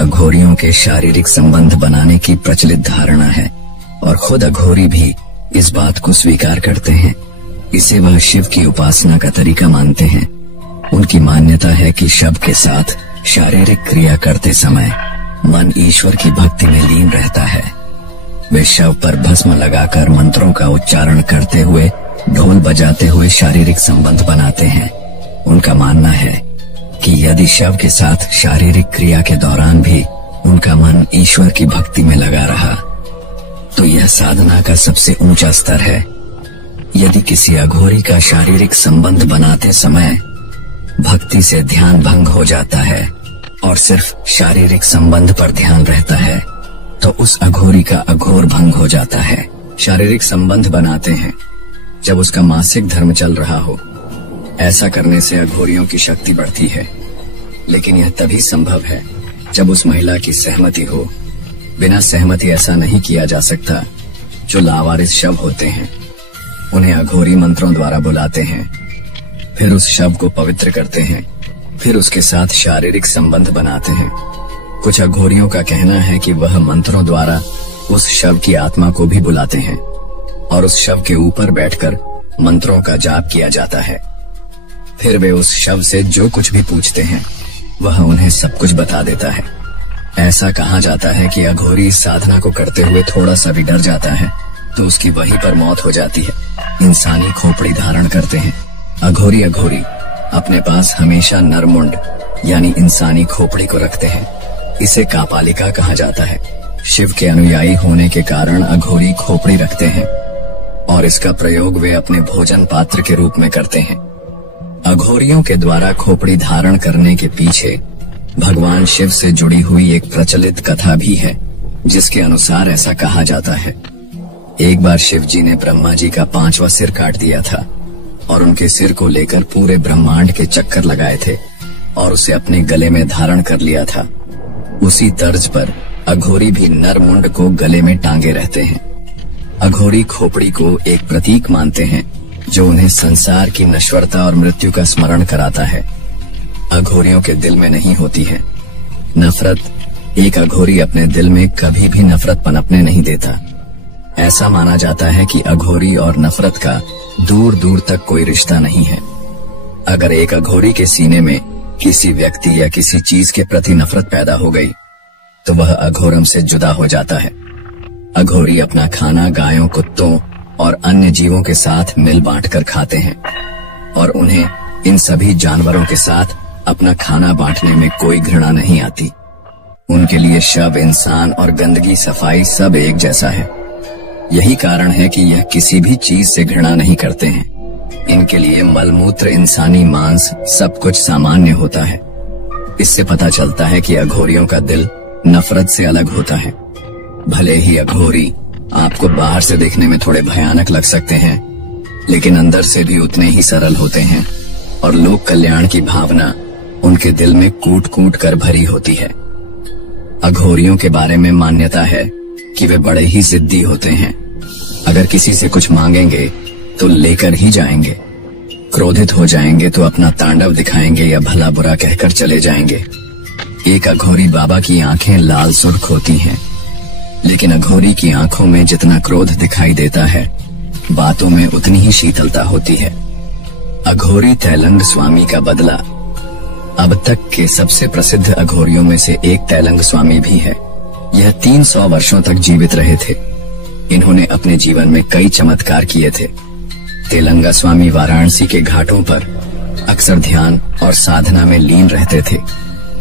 अघोरियों के शारीरिक संबंध बनाने की प्रचलित धारणा है और खुद अघोरी भी इस बात को स्वीकार करते हैं। इसे वह शिव की उपासना का तरीका मानते हैं। उनकी मान्यता है कि शव के साथ शारीरिक क्रिया करते समय मन ईश्वर की भक्ति में लीन रहता है। वे शव पर भस्म लगाकर मंत्रों का उच्चारण करते हुए, ढोल बजाते हुए शारीरिक संबंध बनाते हैं। उनका मानना है कि यदि शव के साथ शारीरिक क्रिया के दौरान भी उनका मन ईश्वर की भक्ति में लगा रहा तो यह साधना का सबसे ऊंचा स्तर है। यदि किसी अघोरी का शारीरिक संबंध बनाते समय भक्ति से ध्यान भंग हो जाता है और सिर्फ शारीरिक संबंध पर ध्यान रहता है तो उस अघोरी का अघोर भंग हो जाता है। शारीरिक संबंध बनाते हैं जब उसका मासिक धर्म चल रहा हो। ऐसा करने से अघोरियों की शक्ति बढ़ती है, लेकिन यह तभी संभव है जब उस महिला की सहमति हो। बिना सहमति ऐसा नहीं किया जा सकता। जो लावारिस शव होते हैं उन्हें अघोरी मंत्रों द्वारा बुलाते हैं, फिर उस शव को पवित्र करते हैं, फिर उसके साथ शारीरिक संबंध बनाते हैं। कुछ अघोरियों का कहना है कि वह मंत्रों द्वारा उस शव की आत्मा को भी बुलाते हैं और उस शव के ऊपर बैठकर मंत्रों का जाप किया जाता है। फिर वे उस शव से जो कुछ भी पूछते हैं वह उन्हें सब कुछ बता देता है। ऐसा कहा जाता है कि अघोरी इस साधना को करते हुए थोड़ा सा भी डर जाता है तो उसकी वहीं पर मौत हो जाती है। इंसानी खोपड़ी धारण करते हैं। अघोरी अपने पास हमेशा नरमुंड यानी इंसानी खोपड़ी को रखते हैं। इसे कापालिका कहा जाता है। शिव के अनुयायी होने के कारण अघोरी खोपड़ी रखते हैं और इसका प्रयोग वे अपने भोजन पात्र के रूप में करते हैं। अघोरियों के द्वारा खोपड़ी धारण करने के पीछे भगवान शिव से जुड़ी हुई एक प्रचलित कथा भी है, जिसके अनुसार ऐसा कहा जाता है। एक बार शिव जी ने ब्रह्मा जी का 5वां सिर काट दिया था और उनके सिर को लेकर पूरे ब्रह्मांड के चक्कर लगाए थे और उसे अपने गले में धारण कर लिया था। उसी तर्ज पर अघोरी भी नरमुंड को गले में टांगे रहते हैं। अघोरी खोपड़ी को एक प्रतीक मानते हैं जो उन्हें संसार की नश्वरता और मृत्यु का स्मरण कराता है। अघोरियों के दिल में नहीं होती है नफरत। एक अघोरी अपने दिल में कभी भी नफरत पनपने नहीं देता। ऐसा माना जाता है कि अघोरी और नफरत का दूर दूर तक कोई रिश्ता नहीं है। अगर एक अघोरी के सीने में किसी व्यक्ति या किसी चीज के प्रति नफरत पैदा हो गई तो वह अघोरम से जुदा हो जाता है। अघोरी अपना खाना गायों, कुत्तों और अन्य जीवों के साथ मिल बांट कर खाते हैं और उन्हें इन सभी जानवरों के साथ अपना खाना बांटने में कोई घृणा नहीं आती। उनके लिए शव, इंसान और गंदगी, सफाई सब एक जैसा है। यही कारण है कि यह किसी भी चीज से घृणा नहीं करते हैं। इनके लिए मलमूत्र, इंसानी मांस सब कुछ सामान्य होता है। इससे पता चलता है कि अघोरियों का दिल नफरत से अलग होता है। भले ही अघोरी आपको बाहर से देखने में थोड़े भयानक लग सकते हैं, लेकिन अंदर से भी उतने ही सरल होते हैं और लोक कल्याण की भावना उनके दिल में कूट कूट कर भरी होती है। अघोरियों के बारे में मान्यता है कि वे बड़े ही जिद्दी होते हैं। अगर किसी से कुछ मांगेंगे तो लेकर ही जाएंगे। क्रोधित हो जाएंगे तो अपना तांडव दिखाएंगे या भला बुरा कहकर चले जाएंगे। एक अघोरी बाबा की आंखें लाल सुर्ख होती हैं, लेकिन अघोरी की आंखों में जितना क्रोध दिखाई देता है, बातों में उतनी ही शीतलता होती है। अघोरी तैलंग स्वामी का बदला। अब तक के सबसे प्रसिद्ध अघोरियों में से एक तैलंग स्वामी भी है। यह 300 वर्षों तक जीवित रहे थे। इन्होंने अपने जीवन में कई चमत्कार किए थे। तेलंगा स्वामी वाराणसी के घाटों पर अक्सर ध्यान और साधना में लीन रहते थे।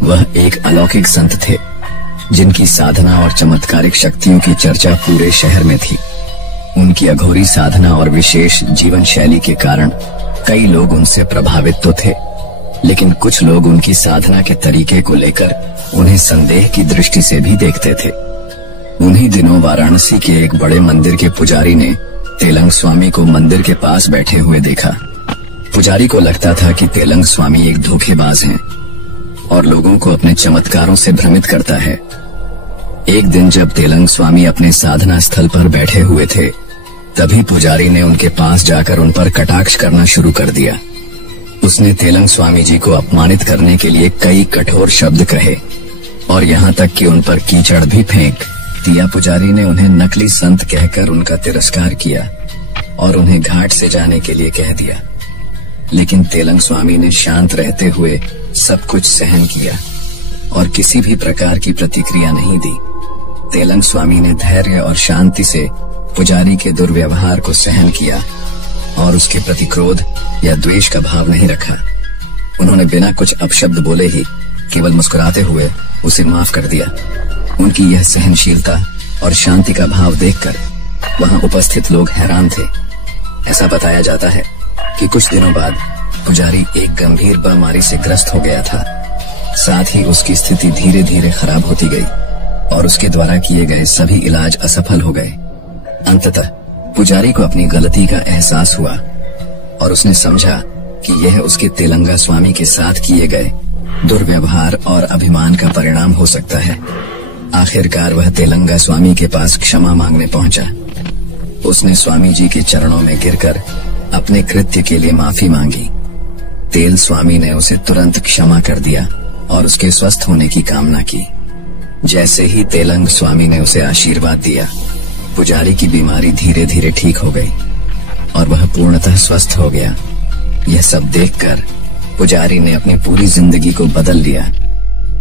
वह एक अलौकिक संत थे जिनकी साधना और चमत्कारिक शक्तियों की चर्चा पूरे शहर में थी। उनकी अघोरी साधना और विशेष जीवन शैली के कारण कई लोग उनसे प्रभावित तो थे, लेकिन कुछ लोग उनकी साधना के तरीके को लेकर उन्हें संदेह की दृष्टि से भी देखते थे। उन्हीं दिनों वाराणसी के एक बड़े मंदिर के पुजारी ने तेलंग स्वामी को मंदिर के पास बैठे हुए देखा। पुजारी को लगता था कि तेलंग स्वामी एक धोखेबाज हैं और लोगों को अपने चमत्कारों से भ्रमित करता है। एक दिन जब तेलंग स्वामी अपने साधना स्थल पर बैठे हुए थे, तभी पुजारी ने उनके पास जाकर उन पर कटाक्ष करना शुरू कर दिया। उसने तेलंग स्वामी जी को अपमानित करने के लिए कई कठोर शब्द कहे। और यहाँ तक कि उन पर कीचड़ भी फेंक दिया। पुजारी ने उन्हें नकली संत कहकर उनका तिरस्कार किया और उन्हें घाट से जाने के लिए कह दिया। लेकिन तेलंग स्वामी ने शांत रहते हुए सब कुछ सहन किया और किसी भी प्रकार की प्रतिक्रिया नहीं दी। तेलंग स्वामी ने धैर्य और शांति से पुजारी के दुर्व्यवहार को सहन किया और उसके प्रति क्रोध या द्वेष का भाव नहीं रखा। उन्होंने बिना कुछ अपशब्द बोले ही केवल मुस्कुराते हुए उसे माफ कर दिया। उनकी यह सहनशीलता और शांति का भाव देखकर वहां उपस्थित लोग हैरान थे। ऐसा बताया जाता है कि कुछ दिनों बाद पुजारी एक गंभीर बीमारी से ग्रस्त हो गया था। साथ ही उसकी स्थिति धीरे धीरे खराब होती गई और उसके द्वारा किए गए सभी इलाज असफल हो गए। अंततः पुजारी को अपनी गलती का एहसास हुआ और उसने समझा कि यह उसके तेलंगा स्वामी के साथ किए गए दुर्व्यवहार और अभिमान का परिणाम हो सकता है। आखिरकार वह तेलंगा स्वामी के पास क्षमा मांगने पहुंचा। उसने स्वामी जी के चरणों में गिरकर अपने कृत्य के लिए माफी मांगी। तेल स्वामी ने उसे तुरंत क्षमा कर दिया और उसके स्वस्थ होने की कामना की। जैसे ही तेलंग स्वामी ने उसे आशीर्वाद दिया, पुजारी की बीमारी धीरे धीरे ठीक हो गई और वह पूर्णतः स्वस्थ हो गया। यह सब देखकर पुजारी ने अपनी पूरी जिंदगी को बदल लिया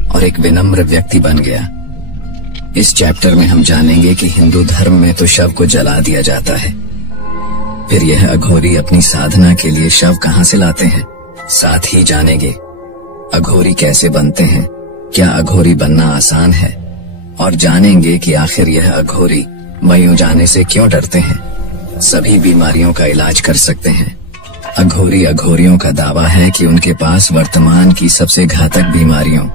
और एक विनम्र व्यक्ति बन गया। इस चैप्टर में हम जानेंगे कि हिंदू धर्म में तो शव को जला दिया जाता है, फिर यह अघोरी अपनी साधना के लिए शव कहां से लाते हैं। साथ ही जानेंगे अघोरी कैसे बनते हैं, क्या अघोरी बनना आसान है, और जानेंगे कि आखिर यह अघोरी मयूं जाने से क्यों डरते हैं। सभी बीमारियों का इलाज कर सकते हैं। अघोरी अघोरियों का दावा है कि उनके पास वर्तमान की सबसे घातक बीमारियों,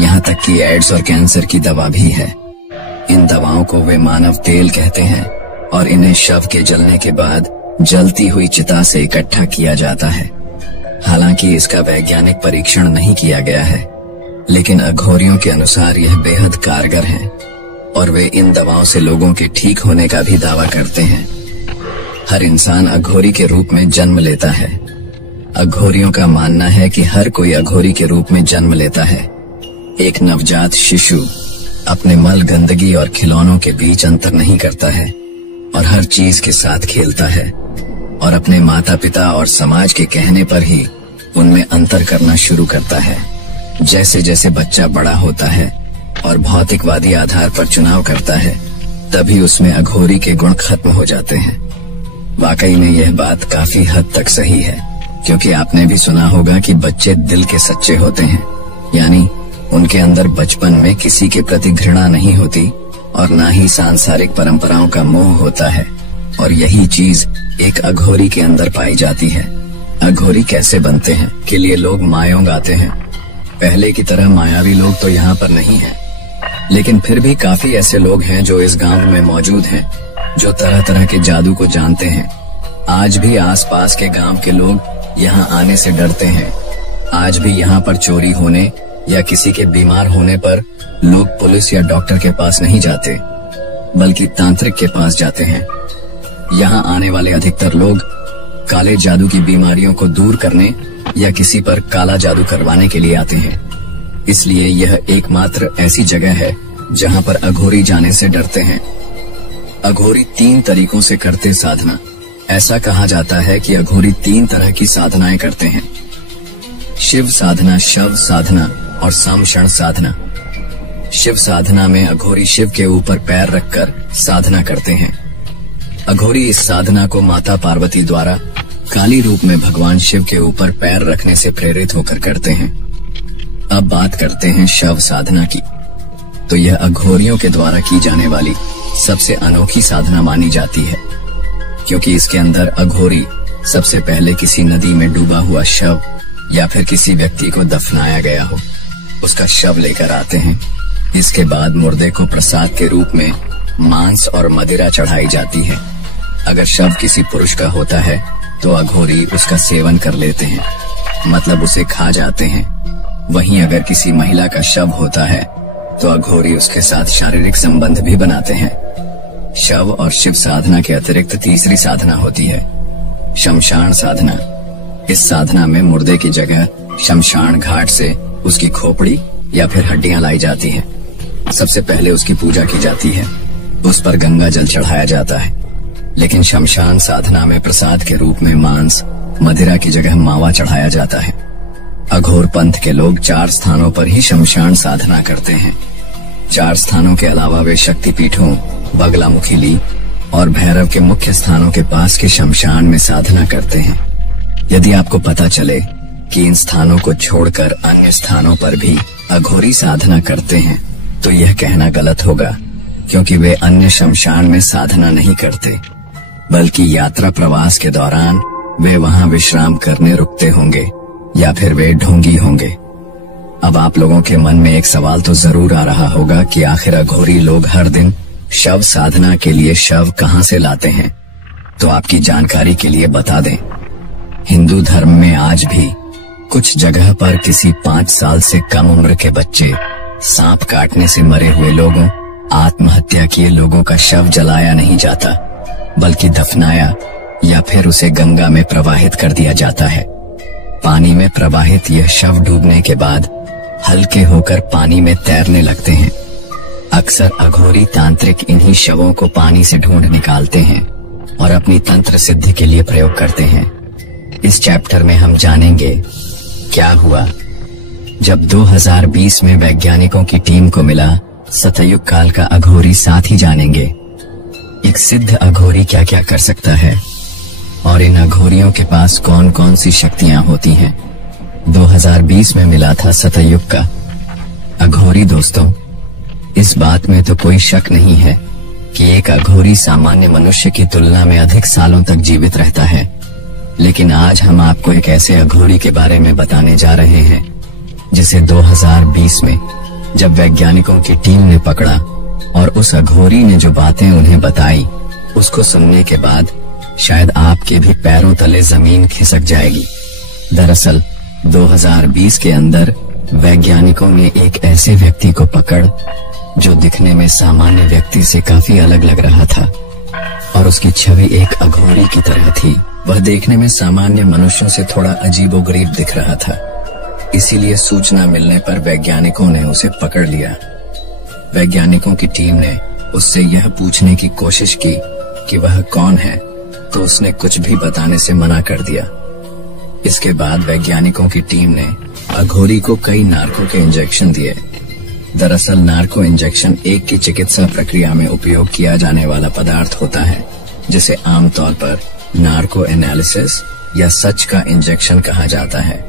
यहाँ तक कि एड्स और कैंसर की दवा भी है। इन दवाओं को वे मानव तेल कहते हैं और इन्हें शव के जलने के बाद जलती हुई चिता से इकट्ठा किया जाता है। हालांकि इसका वैज्ञानिक परीक्षण नहीं किया गया है, लेकिन अघोरियों के अनुसार यह बेहद कारगर है और वे इन दवाओं से लोगों के ठीक होने का भी दावा करते हैं। हर इंसान अघोरी के रूप में जन्म लेता है। अघोरियों का मानना है कि हर कोई अघोरी के रूप में जन्म लेता है। एक नवजात शिशु अपने मल, गंदगी और खिलौनों के बीच अंतर नहीं करता है और हर चीज के साथ खेलता है और अपने माता पिता और समाज के कहने पर ही उनमें अंतर करना शुरू करता है। जैसे जैसे बच्चा बड़ा होता है और भौतिकवादी आधार पर चुनाव करता है, तभी उसमें अघोरी के गुण खत्म हो जाते हैं। वाकई में यह बात काफी हद तक सही है, क्योंकि आपने भी सुना होगा कि बच्चे दिल के सच्चे होते हैं, यानी उनके अंदर बचपन में किसी के प्रति घृणा नहीं होती और न ही सांसारिक परंपराओं का मोह होता है, और यही चीज एक अघोरी के अंदर पाई जाती है। अघोरी कैसे बनते हैं के लिए लोग मायों गाते हैं। पहले की तरह मायावी लोग तो यहाँ पर नहीं हैं, लेकिन फिर भी काफी ऐसे लोग हैं जो इस गांव में मौजूद हैं, जो तरह तरह के जादू को जानते हैं। आज भी आसपास के गांव के लोग यहाँ आने से डरते हैं। आज भी यहाँ पर चोरी होने या किसी के बीमार होने पर लोग पुलिस या डॉक्टर के पास नहीं जाते, बल्कि तांत्रिक के पास जाते हैं। यहाँ आने वाले अधिकतर लोग काले जादू की बीमारियों को दूर करने या किसी पर काला जादू करवाने के लिए आते हैं। इसलिए यह एकमात्र ऐसी जगह है जहाँ पर अघोरी जाने से डरते हैं। अघोरी 3 तरीकों से करते साधना। ऐसा कहा जाता है कि अघोरी 3 तरह की साधनाएं करते हैं: शिव साधना, शव साधना और समशण साधना। शिव साधना में अघोरी शिव के ऊपर पैर रखकर साधना करते हैं। अघोरी इस साधना को माता पार्वती द्वारा काली रूप में भगवान शिव के ऊपर पैर रखने से प्रेरित होकर करते हैं। अब बात करते हैं शव साधना की। तो यह अघोरियों के द्वारा की जाने वाली सबसे अनोखी साधना मानी जाती है, क्योंकि इसके अंदर अघोरी सबसे पहले किसी नदी में डूबा हुआ शव या फिर किसी व्यक्ति को दफनाया गया हो, उसका शव लेकर आते हैं। इसके बाद मुर्दे को प्रसाद के रूप में मांस और मदिरा चढ़ाई जाती है। अगर शव किसी पुरुष का होता है तो अघोरी उसका सेवन कर लेते हैं, मतलब उसे खा जाते हैं। वहीं अगर किसी महिला का शव होता है तो अघोरी उसके साथ शारीरिक संबंध भी बनाते हैं। शव और शिव साधना के अतिरिक्त तीसरी साधना होती है शमशान साधना। इस साधना में मुर्दे की जगह शमशान घाट से उसकी खोपड़ी या फिर हड्डियां लाई जाती हैं। सबसे पहले उसकी पूजा की जाती है, उस पर गंगा जल चढ़ाया जाता है। लेकिन शमशान साधना में प्रसाद के रूप में मांस, मदिरा की जगह मावा चढ़ाया जाता है। अघोर पंथ के लोग 4 स्थानों पर ही शमशान साधना करते हैं। 4 स्थानों के अलावा वे शक्तिपीठों, बगलामुखी और भैरव के मुख्य स्थानों के पास के शमशान में साधना करते हैं। यदि आपको पता चले कि इन स्थानों को छोड़कर अन्य स्थानों पर भी अघोरी साधना करते हैं, तो यह कहना गलत होगा, क्योंकि वे अन्य शमशान में साधना नहीं करते, बल्कि यात्रा प्रवास के दौरान वे वहां विश्राम करने रुकते होंगे या फिर वे ढोंगी होंगे। अब आप लोगों के मन में एक सवाल तो जरूर आ रहा होगा कि आखिर अघोरी लोग हर दिन शव साधना के लिए शव कहां से लाते हैं। तो आपकी जानकारी के लिए बता दें, हिंदू धर्म में आज भी कुछ जगह पर किसी 5 साल से कम उम्र के बच्चे, सांप काटने से मरे हुए लोगों, आत्महत्या किए लोगों का शव जलाया नहीं जाता, बल्कि दफनाया या फिर उसे गंगा में प्रवाहित कर दिया जाता है। पानी में प्रवाहित यह शव डूबने के बाद हल्के होकर पानी में तैरने लगते हैं। अक्सर अघोरी तांत्रिक इन्हीं शवों को पानी से ढूंढ निकालते हैं और अपनी तंत्र सिद्धि के लिए प्रयोग करते हैं। इस चैप्टर में हम जानेंगे क्या हुआ जब 2020 में वैज्ञानिकों की टीम को मिला सतयुग काल का अघोरी। साथ ही जानेंगे एक सिद्ध अघोरी क्या क्या कर सकता है और इन अघोरियों के पास कौन कौन सी शक्तियां होती हैं। 2020 में मिला था सतयुग का अघोरी। दोस्तों, इस बात में तो कोई शक नहीं है कि एक अघोरी सामान्य मनुष्य की तुलना में अधिक सालों तक जीवित रहता है। लेकिन आज हम आपको एक ऐसे अघोरी के बारे में बताने जा रहे हैं जिसे 2020 में जब वैज्ञानिकों की टीम ने पकड़ा और उस अघोरी ने जो बातें उन्हें बताई, उसको सुनने के बाद शायद आपके भी पैरों तले जमीन खिसक जाएगी। दरअसल 2020 के अंदर वैज्ञानिकों ने एक ऐसे व्यक्ति को पकड़ जो दिखने में सामान्य व्यक्ति से काफी अलग लग रहा था और उसकी छवि एक अघोरी की तरह थी। वह देखने में सामान्य मनुष्यों से थोड़ा अजीबोगरीब दिख रहा था। इसीलिए सूचना मिलने पर वैज्ञानिकों ने उसे पकड़ लिया। वैज्ञानिकों की टीम ने उससे यह पूछने की कोशिश की कि वह कौन है, तो उसने कुछ भी बताने से मना कर दिया। इसके बाद वैज्ञानिकों की टीम ने अघोरी को कई नार्को के इंजेक्शन दिए। दरअसल नार्को इंजेक्शन एक की चिकित्सा प्रक्रिया में उपयोग किया जाने वाला पदार्थ होता है, जिसे आमतौर पर नार्को एनालिसिस या सच का इंजेक्शन कहा जाता है।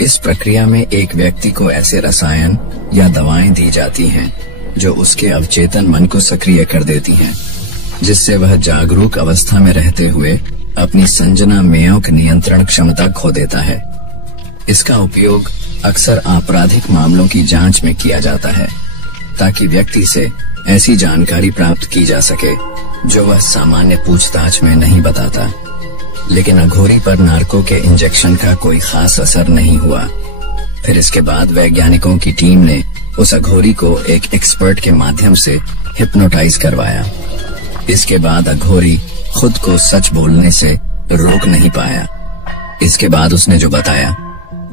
इस प्रक्रिया में एक व्यक्ति को ऐसे रसायन या दवाएं दी जाती हैं जो उसके अवचेतन मन को सक्रिय कर देती हैं, जिससे वह जागरूक अवस्था में रहते हुए अपनी संज्ञामेय नियंत्रण क्षमता खो देता है। इसका उपयोग अक्सर आपराधिक मामलों की जांच में किया जाता है ताकि व्यक्ति से ऐसी जानकारी प्राप्त की जा सके जो वह सामान्य पूछताछ में नहीं बताता। लेकिन अघोरी पर नार्को के इंजेक्शन का कोई खास असर नहीं हुआ। फिर इसके बाद वैज्ञानिकों की टीम ने उस अघोरी को एक एक्सपर्ट के माध्यम से हिप्नोटाइज करवाया। इसके बाद अघोरी खुद को सच बोलने से रोक नहीं पाया। इसके बाद उसने जो बताया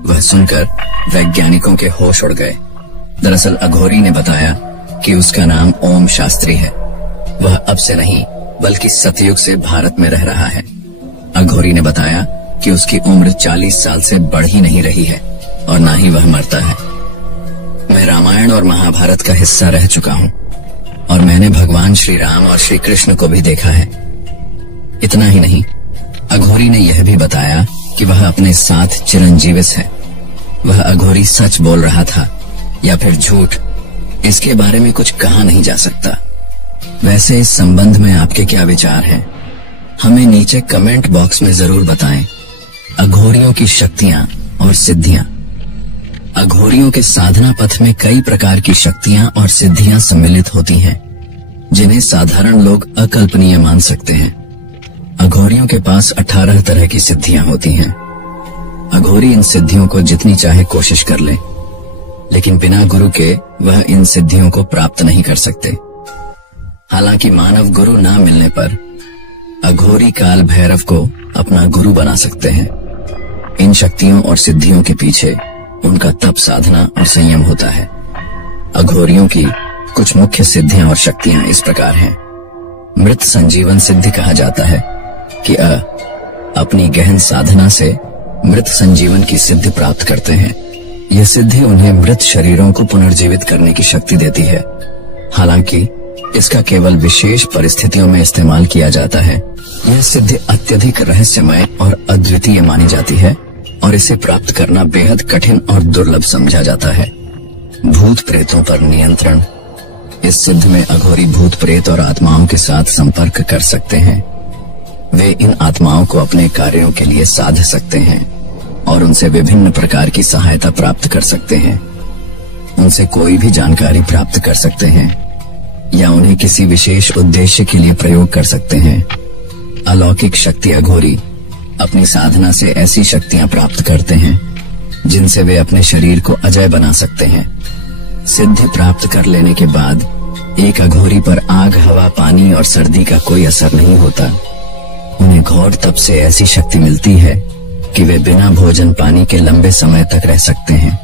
वह सुनकर वैज्ञानिकों के होश उड़ गए। दरअसल अघोरी ने बताया कि उसका नाम ओम शास्त्री है। वह अब से नहीं बल्कि सतयुग से भारत में रह रहा है। अघोरी ने बताया कि उसकी उम्र 40 साल से बढ़ ही नहीं रही है और ना ही वह मरता है। मैं रामायण और महाभारत का हिस्सा रह चुका हूँ और मैंने भगवान श्री राम और श्री कृष्ण को भी देखा है। इतना ही नहीं, अघोरी ने यह भी बताया कि वह अपने साथ चिरंजीवित है। वह अघोरी सच बोल रहा था या फिर झूठ, इसके बारे में कुछ कहा नहीं जा सकता। वैसे इस संबंध में आपके क्या विचार हैं? हमें नीचे कमेंट बॉक्स में जरूर बताएं। अघोरियों की शक्तियां और सिद्धियां। अघोरियों के साधना पथ में कई प्रकार की शक्तियां और सिद्धियां सम्मिलित होती हैं, जिन्हें साधारण लोग अकल्पनीय मान सकते हैं। अघोरियों के पास 18 तरह की सिद्धियां होती हैं। अघोरी इन सिद्धियों को जितनी चाहे कोशिश कर ले, लेकिन बिना गुरु के वह इन सिद्धियों को प्राप्त नहीं कर सकते। हालांकि मानव गुरु ना मिलने पर अघोरी काल भैरव को अपना गुरु बना सकते हैं। इन शक्तियों और सिद्धियों के पीछे उनका तप, साधना और संयम होता है। अघोरियों की कुछ मुख्य सिद्धियां और शक्तियां इस प्रकार हैं। मृत संजीवन सिद्धि कहा जाता है कि अपनी गहन साधना से मृत संजीवन की सिद्धि प्राप्त करते हैं। यह सिद्धि उन्हें मृत शरीरों को पुनर्जीवित करने की शक्ति देती है। हालांकि इसका केवल विशेष परिस्थितियों में इस्तेमाल किया जाता है। यह सिद्धि अत्यधिक रहस्यमय और अद्वितीय मानी जाती है और इसे प्राप्त करना बेहद कठिन और दुर्लभ समझा जाता है। भूत प्रेतों पर नियंत्रण। इस सिद्धि में अघोरी भूत प्रेत और आत्माओं के साथ संपर्क कर सकते हैं। वे इन आत्माओं को अपने कार्यों के लिए साध सकते हैं और उनसे विभिन्न प्रकार की सहायता प्राप्त कर सकते हैं। उनसे कोई भी जानकारी प्राप्त कर सकते हैं या उन्हें किसी विशेष उद्देश्य के लिए प्रयोग कर सकते हैं। अलौकिक शक्ति। अघोरी अपनी साधना से ऐसी शक्तियां प्राप्त करते हैं जिनसे वे अपने शरीर को अजय बना सकते हैं। सिद्धि प्राप्त कर लेने के बाद एक अघोरी पर आग, हवा, पानी और सर्दी का कोई असर नहीं होता। उन्हें घोर तप से ऐसी शक्ति मिलती है कि वे बिना भोजन पानी के लंबे समय तक रह सकते हैं।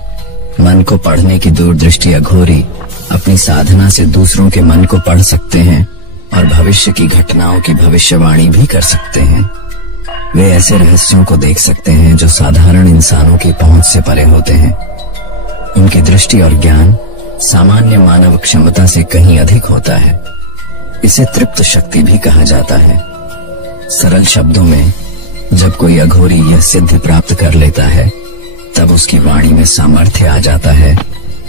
मन को पढ़ने की दूरदृष्टि। अघोरी अपनी साधना से दूसरों के मन को पढ़ सकते हैं और भविष्य की घटनाओं की भविष्यवाणी भी कर सकते हैं। वे ऐसे रहस्यों को देख सकते हैं जो साधारण इंसानों की पहुंच से परे होते हैं। उनकी दृष्टि और ज्ञान सामान्य मानव क्षमता से कहीं अधिक होता है। इसे तृप्त शक्ति भी कहा जाता है। सरल शब्दों में, जब कोई अघोरी यह सिद्धि प्राप्त कर लेता है तब उसकी वाणी में सामर्थ्य आ जाता है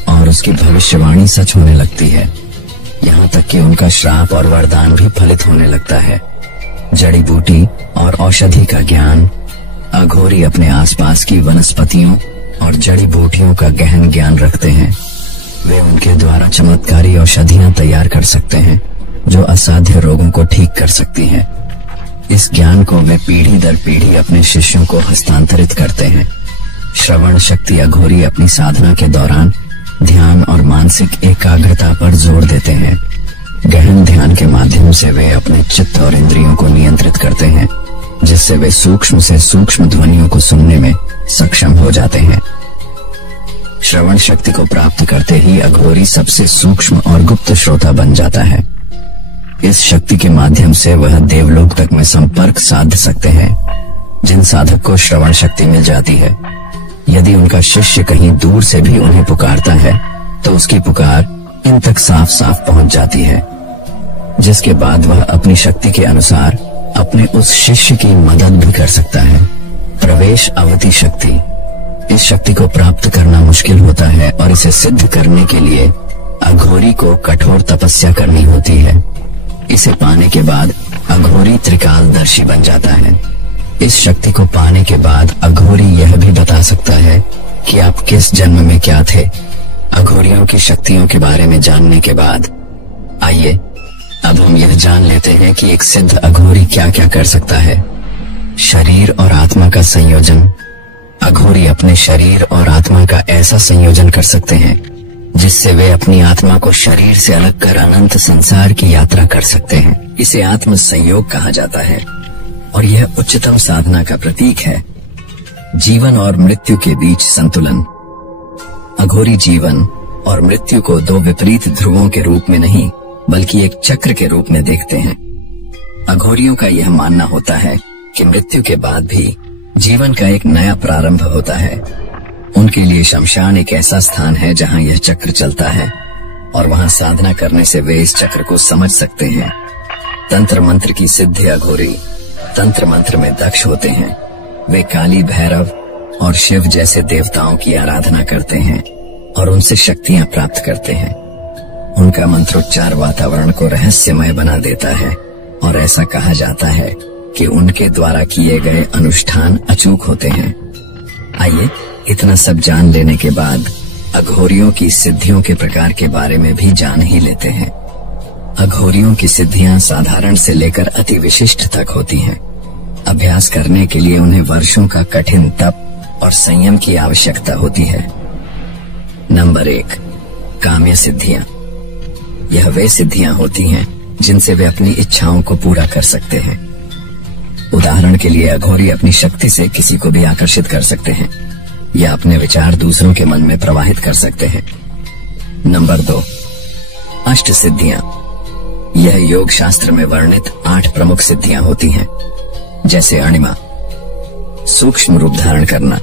और उसकी भविष्यवाणी सच होने लगती है। यहाँ तक कि उनका श्राप और वरदान भी फलित होने लगता है। जड़ी बूटी और औषधि का ज्ञान। अघोरी अपने आसपास की वनस्पतियों और जड़ी बूटियों का गहन ज्ञान रखते हैं। वे उनके द्वारा चमत्कारी औषधियां तैयार कर सकते हैं जो असाध्य रोगों को ठीक कर सकती हैं। इस ज्ञान को वे पीढ़ी दर पीढ़ी अपने शिष्यों को हस्तांतरित करते हैं। श्रवण शक्ति। अघोरी अपनी साधना के दौरान ध्यान और मानसिक एकाग्रता पर जोर देते हैं। गहन ध्यान के माध्यम से वे अपने चित्त और इंद्रियों को नियंत्रित करते हैं, जिससे वे सूक्ष्म से सूक्ष्म ध्वनियों को सुनने में सक्षम हो जाते हैं। श्रवण शक्ति को प्राप्त करते ही अघोरी सबसे सूक्ष्म और गुप्त श्रोता बन जाता है। इस शक्ति के माध्यम से वह देवलोक तक में संपर्क साध सकते हैं। जिन साधक को श्रवण शक्ति मिल जाती है, यदि उनका शिष्य कहीं दूर से भी उन्हें पुकारता है तो उसकी पुकार इन तक साफ साफ पहुंच जाती है, जिसके बाद वह अपनी शक्ति के अनुसार अपने उस शिष्य की मदद भी कर सकता है। प्रवेश अवधि शक्ति। इस शक्ति को प्राप्त करना मुश्किल होता है और इसे सिद्ध करने के लिए अघोरी को कठोर तपस्या करनी होती है। इसे पाने के बाद अघोरी त्रिकालदर्शी बन जाता है। इस शक्ति को पाने के बाद अघोरी यह भी बता सकता है कि आप किस जन्म में क्या थे। अघोरियों की शक्तियों के बारे में जानने के बाद आइए अब हम यह जान लेते हैं कि एक सिद्ध अघोरी क्या क्या कर सकता है। शरीर और आत्मा का संयोजन। अघोरी अपने शरीर और आत्मा का ऐसा संयोजन कर सकते हैं जिससे वे अपनी आत्मा को शरीर से अलग कर अनंत संसार की यात्रा कर सकते हैं। इसे आत्म संयोग कहा जाता है और यह उच्चतम साधना का प्रतीक है। जीवन और मृत्यु के बीच संतुलन। अघोरी जीवन और मृत्यु को दो विपरीत ध्रुवों के रूप में नहीं बल्कि एक चक्र के रूप में देखते हैं। अघोरियों का यह मानना होता है कि मृत्यु के बाद भी जीवन का एक नया प्रारंभ होता है। उनके लिए शमशान एक ऐसा स्थान है जहां यह चक्र चलता है और वहां साधना करने से वे इस चक्र को समझ सकते हैं। तंत्र मंत्र की सिद्धि। अघोरी तंत्र मंत्र में दक्ष होते हैं। वे काली, भैरव और शिव जैसे देवताओं की आराधना करते हैं और उनसे शक्तियां प्राप्त करते हैं। उनका मंत्रोच्चार वातावरण को रहस्यमय बना देता है और ऐसा कहा जाता है कि उनके द्वारा किए गए अनुष्ठान अचूक होते हैं। आइए इतना सब जान लेने के बाद अघोरियों की सिद्धियों के प्रकार के बारे में भी जान ही लेते हैं। अघोरियों की सिद्धियां साधारण से लेकर अति विशिष्ट तक होती हैं। अभ्यास करने के लिए उन्हें वर्षों का कठिन तप और संयम की आवश्यकता होती है। नंबर 1, काम्य सिद्धियां। यह वे सिद्धियां होती हैं जिनसे वे अपनी इच्छाओं को पूरा कर सकते हैं। उदाहरण के लिए अघोरी अपनी शक्ति से किसी को भी आकर्षित कर सकते हैं। या अपने विचार दूसरों के मन में प्रवाहित कर सकते हैं। नंबर 2, अष्ट सिद्धियां। यह योग शास्त्र में वर्णित 8 प्रमुख सिद्धियां होती हैं, जैसे अणिमा सूक्ष्म रूप धारण करना,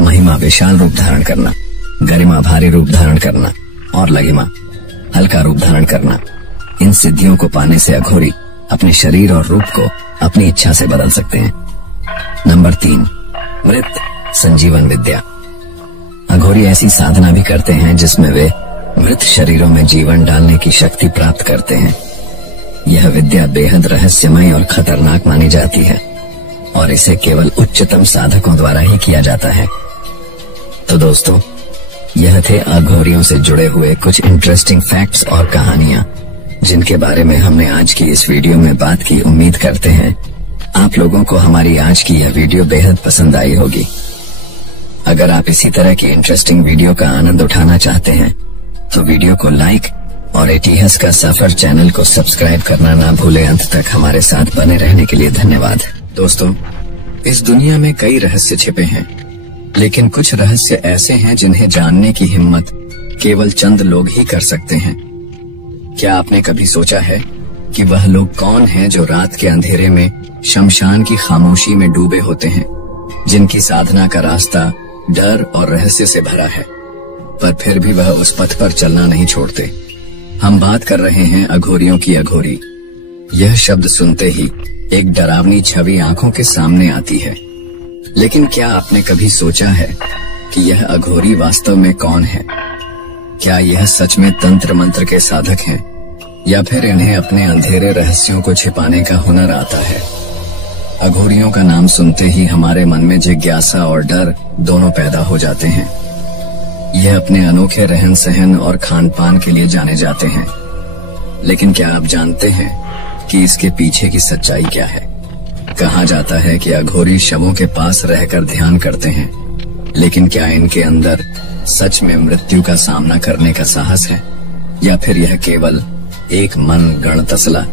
महिमा विशाल रूप धारण करना, गरिमा भारी रूप धारण करना और लघिमा हल्का रूप धारण करना। इन सिद्धियों को पाने से अघोरी अपने शरीर और रूप को अपनी इच्छा से बदल सकते हैं। नंबर 3, मृत संजीवन विद्या। अघोरी ऐसी साधना भी करते हैं जिसमें वे मृत शरीरों में जीवन डालने की शक्ति प्राप्त करते हैं। यह विद्या बेहद रहस्यमय और खतरनाक मानी जाती है और इसे केवल उच्चतम साधकों द्वारा ही किया जाता है। तो दोस्तों, यह थे अघोरियों से जुड़े हुए कुछ इंटरेस्टिंग फैक्ट्स और कहानियां जिनके बारे में हमने आज की इस वीडियो में बात की। उम्मीद करते हैं आप लोगों को हमारी आज की यह वीडियो बेहद पसंद आई होगी। अगर आप इसी तरह की इंटरेस्टिंग वीडियो का आनंद उठाना चाहते हैं तो वीडियो को लाइक और इतिहास का सफर चैनल को सब्सक्राइब करना ना भूलें। अंत तक हमारे साथ बने रहने के लिए धन्यवाद। दोस्तों, इस दुनिया में कई रहस्य छिपे हैं, लेकिन कुछ रहस्य ऐसे हैं जिन्हें जानने की हिम्मत केवल चंद लोग ही कर सकते हैं। क्या आपने कभी सोचा है कि वह लोग कौन हैं जो रात के अंधेरे में शमशान की खामोशी में डूबे होते हैं, जिनकी साधना का रास्ता डर और रहस्य से भरा है, पर फिर भी वह उस पथ पर चलना नहीं छोड़ते। हम बात कर रहे हैं अघोरियों की। अघोरी, यह शब्द सुनते ही एक डरावनी छवि आंखों के सामने आती है, लेकिन क्या आपने कभी सोचा है कि यह अघोरी वास्तव में कौन है? क्या यह सच में तंत्र मंत्र के साधक हैं या फिर इन्हें अपने अंधेरे रहस्यों को छिपाने का हुनर आता है? अघोरियों का नाम सुनते ही हमारे मन में जिज्ञासा और डर दोनों पैदा हो जाते हैं। यह अपने अनोखे रहन सहन और खान पान के लिए जाने जाते हैं, लेकिन क्या आप जानते हैं कि इसके पीछे की सच्चाई क्या है? कहा जाता है कि अघोरी शवों के पास रहकर ध्यान करते हैं, लेकिन क्या इनके अंदर सच में मृत्यु का सामना करने का साहस है, या फिर यह केवल एक मन गण तसला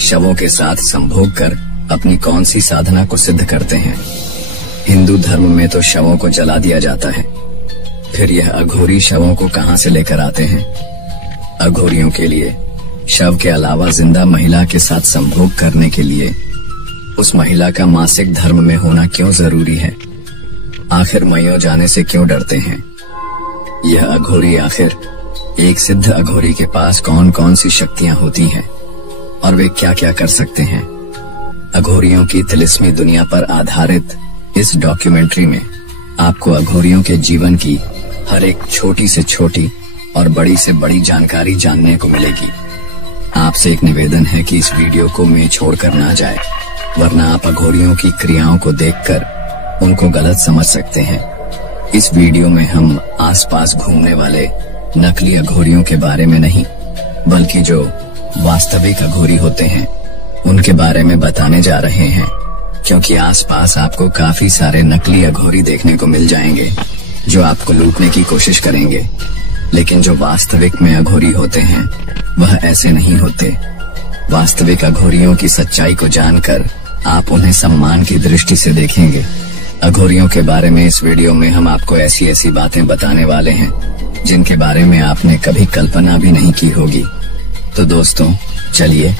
शवों के साथ संभोग कर अपनी कौन सी साधना को सिद्ध करते हैं? हिंदू धर्म में तो शवों को जला दिया जाता है, फिर यह अघोरी शवों को कहां से लेकर आते हैं? अघोरियों के लिए शव के अलावा जिंदा महिला के साथ संभोग करने के लिए उस महिला का मासिक धर्म में होना क्यों जरूरी है? आखिर मइयों जाने से क्यों डरते हैं? यह अघोरी, आखिर एक सिद्ध अघोरी के पास कौन कौन सी शक्तियां होती हैं और वे क्या क्या कर सकते हैं? अघोरियों की तिलिस्मी दुनिया पर आधारित इस डॉक्यूमेंट्री में आपको अघोरियों के जीवन की हर एक छोटी से छोटी और बड़ी से बड़ी जानकारी जानने को मिलेगी। आपसे एक निवेदन है कि इस वीडियो को में छोड़कर ना जाए, वरना आप अघोरियों की क्रियाओं को देखकर उनको गलत समझ सकते हैं। इस वीडियो में हम आसपास घूमने वाले नकली अघोरियों के बारे में नहीं, बल्कि जो वास्तविक अघोरी होते हैं उनके बारे में बताने जा रहे हैं, क्योंकि आसपास आपको काफी सारे नकली अघोरी देखने को मिल जाएंगे जो आपको लूटने की कोशिश करेंगे, लेकिन जो वास्तविक में अघोरी होते हैं वह ऐसे नहीं होते। वास्तविक अघोरियों की सच्चाई को जानकर आप उन्हें सम्मान की दृष्टि से देखेंगे। अघोरियों के बारे में इस वीडियो में हम आपको ऐसी ऐसी बातें बताने वाले हैं जिनके बारे में आपने कभी कल्पना भी नहीं की होगी। तो दोस्तों, चलिए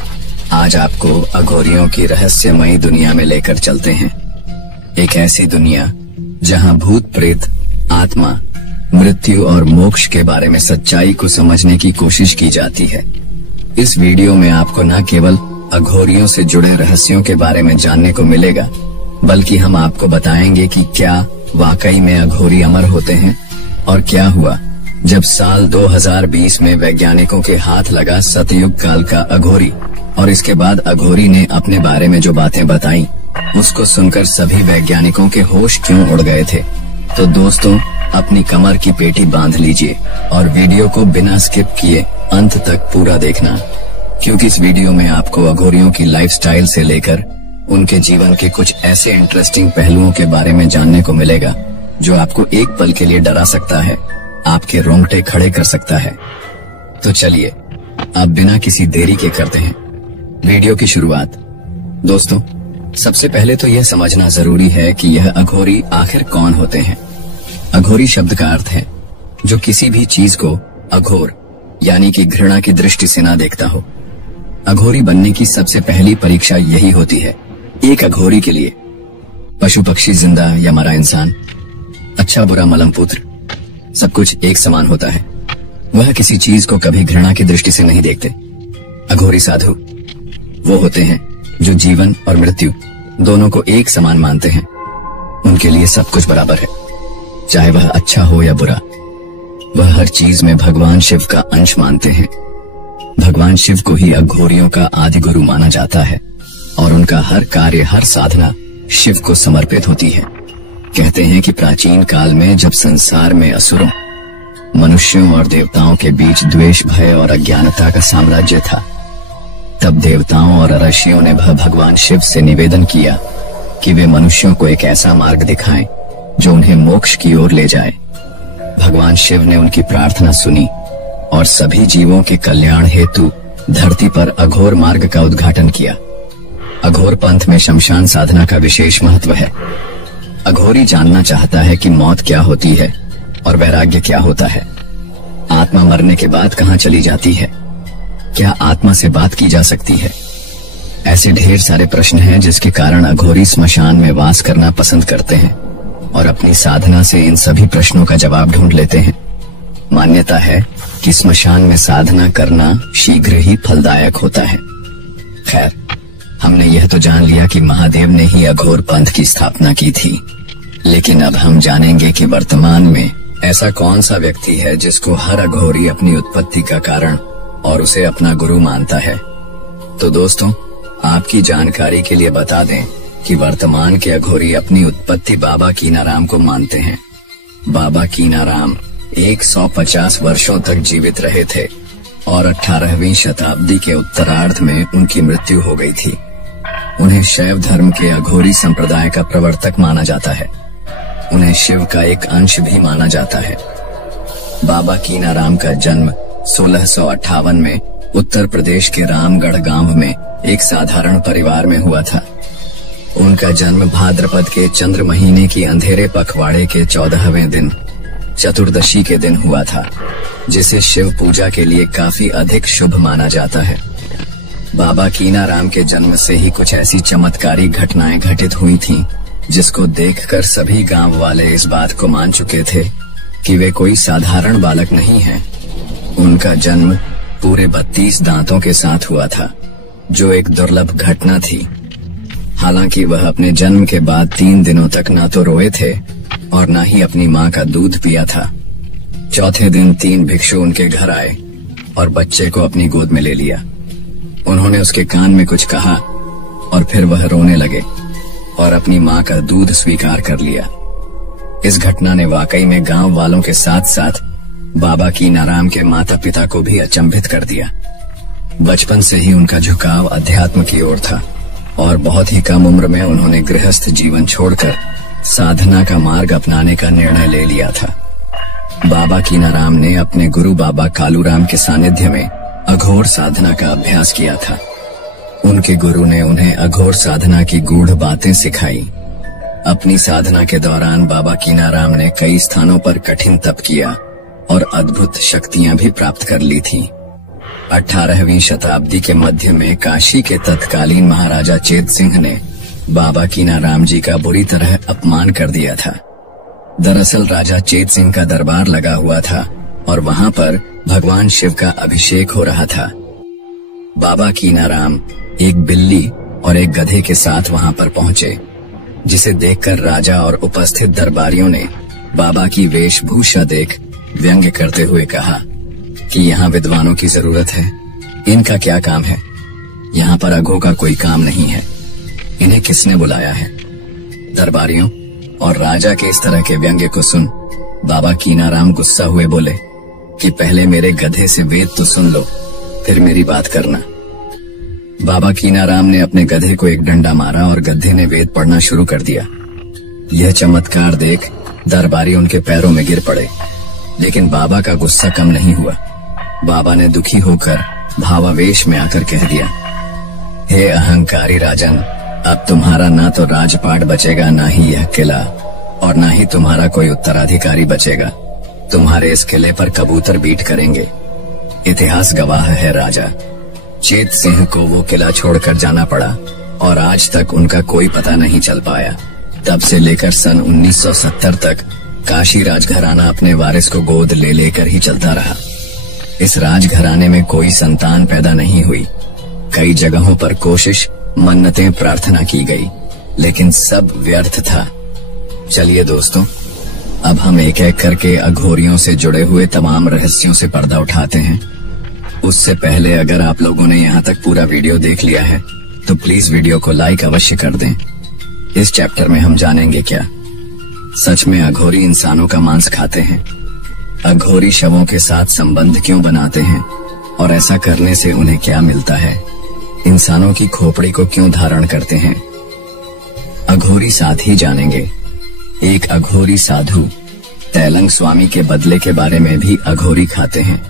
आज आपको अघोरियों की रहस्यमयी दुनिया में लेकर चलते हैं। एक ऐसी दुनिया जहां भूत प्रेत, आत्मा, मृत्यु और मोक्ष के बारे में सच्चाई को समझने की कोशिश की जाती है। इस वीडियो में आपको न केवल अघोरियों से जुड़े रहस्यों के बारे में जानने को मिलेगा, बल्कि हम आपको बताएंगे कि क्या वाकई में अघोरी अमर होते हैं और क्या हुआ जब साल 2020 में वैज्ञानिकों के हाथ लगा सतयुग काल का अघोरी, और इसके बाद अघोरी ने अपने बारे में जो बातें बताई उसको सुनकर सभी वैज्ञानिकों के होश क्यों उड़ गए थे। तो दोस्तों, अपनी कमर की पेटी बांध लीजिए और वीडियो को बिना स्किप किए अंत तक पूरा देखना, क्योंकि इस वीडियो में आपको अघोरियों की लाइफस्टाइल से लेकर उनके जीवन के कुछ ऐसे इंटरेस्टिंग पहलुओं के बारे में जानने को मिलेगा जो आपको एक पल के लिए डरा सकता है, आपके रोंगटे खड़े कर सकता है। तो चलिए अब बिना किसी देरी के करते हैं वीडियो की शुरुआत। दोस्तों, सबसे पहले तो यह समझना जरूरी है कि यह अघोरी आखिर कौन होते हैं। अघोरी शब्द का अर्थ है जो किसी भी चीज को अघोर यानी कि घृणा की दृष्टि से ना देखता हो। अघोरी बनने की सबसे पहली परीक्षा यही होती है। एक अघोरी के लिए पशु पक्षी, जिंदा या मरा इंसान, अच्छा बुरा, मलम पुत्र, सब कुछ एक समान होता है। वह किसी चीज को कभी घृणा की दृष्टि से नहीं देखते। अघोरी साधु वो होते हैं जो जीवन और मृत्यु दोनों को एक समान मानते हैं। उनके लिए सब कुछ बराबर है, चाहे वह अच्छा हो या बुरा। वह हर चीज में भगवान शिव का अंश मानते हैं। भगवान शिव को ही अघोरियों का आदि गुरु माना जाता है और उनका हर कार्य, हर साधना शिव को समर्पित होती है। कहते हैं कि प्राचीन काल में जब संसार में असुरों, मनुष्यों और देवताओं के बीच द्वेष, भय और अज्ञानता का साम्राज्य था, तब देवताओं और ऋषियों ने भगवान शिव से निवेदन किया कि वे मनुष्यों को एक ऐसा मार्ग दिखाएं जो उन्हें मोक्ष की ओर ले जाए। भगवान शिव ने उनकी प्रार्थना सुनी और सभी जीवों के कल्याण हेतु धरती पर अघोर मार्ग का उद्घाटन किया। अघोर पंथ में शमशान साधना का विशेष महत्व है। अघोरी जानना चाहता है कि मौत क्या होती है और वैराग्य क्या होता है। आत्मा मरने के बाद कहाँ चली जाती है? क्या आत्मा से बात की जा सकती है? ऐसे ढेर सारे प्रश्न हैं जिसके कारण अघोरी स्मशान में वास करना पसंद करते हैं और अपनी साधना से इन सभी प्रश्नों का जवाब ढूंढ लेते हैं। मान्यता है कि स्मशान में साधना करना शीघ्र ही फलदायक होता है। खैर, हमने यह तो जान लिया कि महादेव ने ही अघोर पंथ की स्थापना की थी, लेकिन अब हम जानेंगे कि वर्तमान में ऐसा कौन सा व्यक्ति है जिसको हर अघोरी अपनी उत्पत्ति का कारण और उसे अपना गुरु मानता है। तो दोस्तों, आपकी जानकारी के लिए बता दें कि वर्तमान के अघोरी अपनी उत्पत्ति बाबा कीनाराम को मानते हैं। बाबा कीनाराम 150 वर्षों तक जीवित रहे थे और 18वीं शताब्दी के उत्तरार्ध में उनकी मृत्यु हो गई थी। उन्हें शैव धर्म के अघोरी संप्रदाय का प्रवर्तक माना जाता है। उन्हें शिव का एक अंश भी माना जाता है। बाबा कीनाराम का जन्म 1658 में उत्तर प्रदेश के रामगढ़ गांव में एक साधारण परिवार में हुआ था। उनका जन्म भाद्रपद के चंद्र महीने की अंधेरे पखवाड़े के 14वें दिन, चतुर्दशी के दिन हुआ था, जिसे शिव पूजा के लिए काफी अधिक शुभ माना जाता है। बाबा कीनाराम के जन्म से ही कुछ ऐसी चमत्कारी घटनाएं घटित हुई थीं, जिसको देखकर सभी गांव वाले इस बात को मान चुके थे कि वे कोई साधारण बालक नहीं हैं। उनका जन्म पूरे 32 दांतों के साथ हुआ था, जो एक दुर्लभ घटना थी। हालांकि वह अपने जन्म के बाद 3 दिनों तक ना तो रोए थे और ना ही अपनी माँ का दूध पिया था। चौथे दिन 3 भिक्षु उनके घर आए और बच्चे को अपनी गोद में ले लिया। उन्होंने उसके कान में कुछ कहा और फिर वह रोने लगे और अपनी माँ का दूध स्वीकार कर लिया। इस घटना ने वाकई में गांव वालों के साथ साथ बाबा कीनाराम के माता पिता को भी अचंभित कर दिया। बचपन से ही उनका झुकाव अध्यात्म की ओर था और बहुत ही कम उम्र में उन्होंने गृहस्थ जीवन छोड़कर साधना का मार्ग अपनाने का निर्णय ले लिया था। बाबा कीनाराम ने अपने गुरु बाबा कालूराम के सानिध्य में अघोर साधना का अभ्यास किया था। उनके गुरु ने उन्हें अघोर साधना की गूढ़ बातें सिखाई। अपनी साधना के दौरान बाबा कीनाराम ने कई स्थानों पर कठिन तप किया और अद्भुत शक्तियां भी प्राप्त कर ली थीं। 18वीं शताब्दी के मध्य में काशी के तत्कालीन महाराजा चेत सिंह ने बाबा कीनाराम जी का बुरी तरह अपमान कर दिया था। दरअसल राजा चेत सिंह का दरबार लगा हुआ था और वहां पर भगवान शिव का अभिषेक हो रहा था। बाबा कीनाराम एक बिल्ली और एक गधे के साथ वहां पर पहुंचे, जिसे देखकर राजा और उपस्थित दरबारियों ने बाबा की वेशभूषा देख व्यंग्य करते हुए कहा कि यहाँ विद्वानों की जरूरत है, इनका क्या काम है? यहाँ पर अघों का कोई काम नहीं है, इन्हें किसने बुलाया है? दरबारियों और राजा के इस तरह के व्यंग्य को सुन बाबा कीनाराम गुस्सा हुए बोले कि पहले मेरे गधे से वेद तो सुन लो, फिर मेरी बात करना। बाबा कीनाराम ने अपने गधे को एक डंडा मारा और गधे ने वेद पढ़ना शुरू कर दिया। यह चमत्कार देख दरबारी उनके पैरों में गिर पड़े, लेकिन बाबा का गुस्सा कम नहीं हुआ। बाबा ने दुखी होकर भावावेश में आकर कह दिया, हे अहंकारी राजन, अब तुम्हारा ना तो राजपाट बचेगा ना ही यह किला। और ना ही तुम्हारा कोई उत्तराधिकारी बचेगा। तुम्हारे इस किले पर कबूतर बीट करेंगे। इतिहास गवाह है राजा, चेत सिंह को वो किला छोड़कर जाना पड़ा और आज तक उनका कोई पता नहीं चल पाया। तब से लेकर सन 1970 तक काशी राजघराना अपने वारिस को गोद ले लेकर ही चलता रहा। इस राजघराने में कोई संतान पैदा नहीं हुई। कई जगहों पर कोशिश, मन्नतें, प्रार्थना की गई, लेकिन सब व्यर्थ था। चलिए दोस्तों, अब हम एक एक करके अघोरियों से जुड़े हुए तमाम रहस्यों से पर्दा उठाते हैं। उससे पहले अगर आप लोगों ने यहाँ तक पूरा वीडियो देख लिया है तो प्लीज वीडियो को लाइक अवश्य कर दें। इस चैप्टर में हम जानेंगे क्या सच में अघोरी इंसानों का मांस खाते हैं, अघोरी शवों के साथ संबंध क्यों बनाते हैं और ऐसा करने से उन्हें क्या मिलता है, इंसानों की खोपड़ी को क्यों धारण करते हैं। अघोरी साथी जानेंगे। एक अघोरी साधु तैलंग स्वामी के बदले के बारे में भी अघोरी खाते हैं।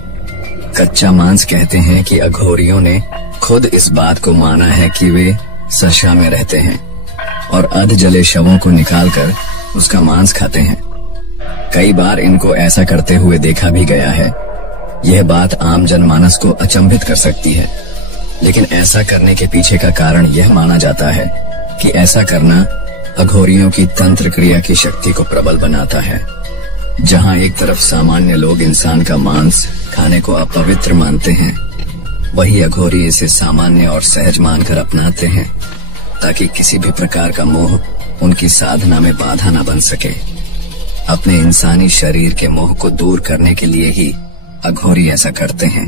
कच्चा मांस कहते हैं कि अघोरियों ने खुद इस बात को माना है कि वे सशा में रहते हैं और अध जले शवों को निकालकर उसका मांस खाते हैं। कई बार इनको ऐसा करते हुए देखा भी गया है। यह बात आम जनमानस को अचंभित कर सकती है, लेकिन ऐसा करने के पीछे का कारण यह माना जाता है कि ऐसा करना अघोरियों की तंत्र क्रिया की शक्ति को प्रबल बनाता है। जहां एक तरफ सामान्य लोग इंसान का मांस खाने को अपवित्र मानते हैं, वही अघोरी इसे सामान्य और सहज मानकर अपनाते हैं ताकि किसी भी प्रकार का मोह उनकी साधना में बाधा न बन सके। अपने इंसानी शरीर के मोह को दूर करने के लिए ही अघोरी ऐसा करते हैं।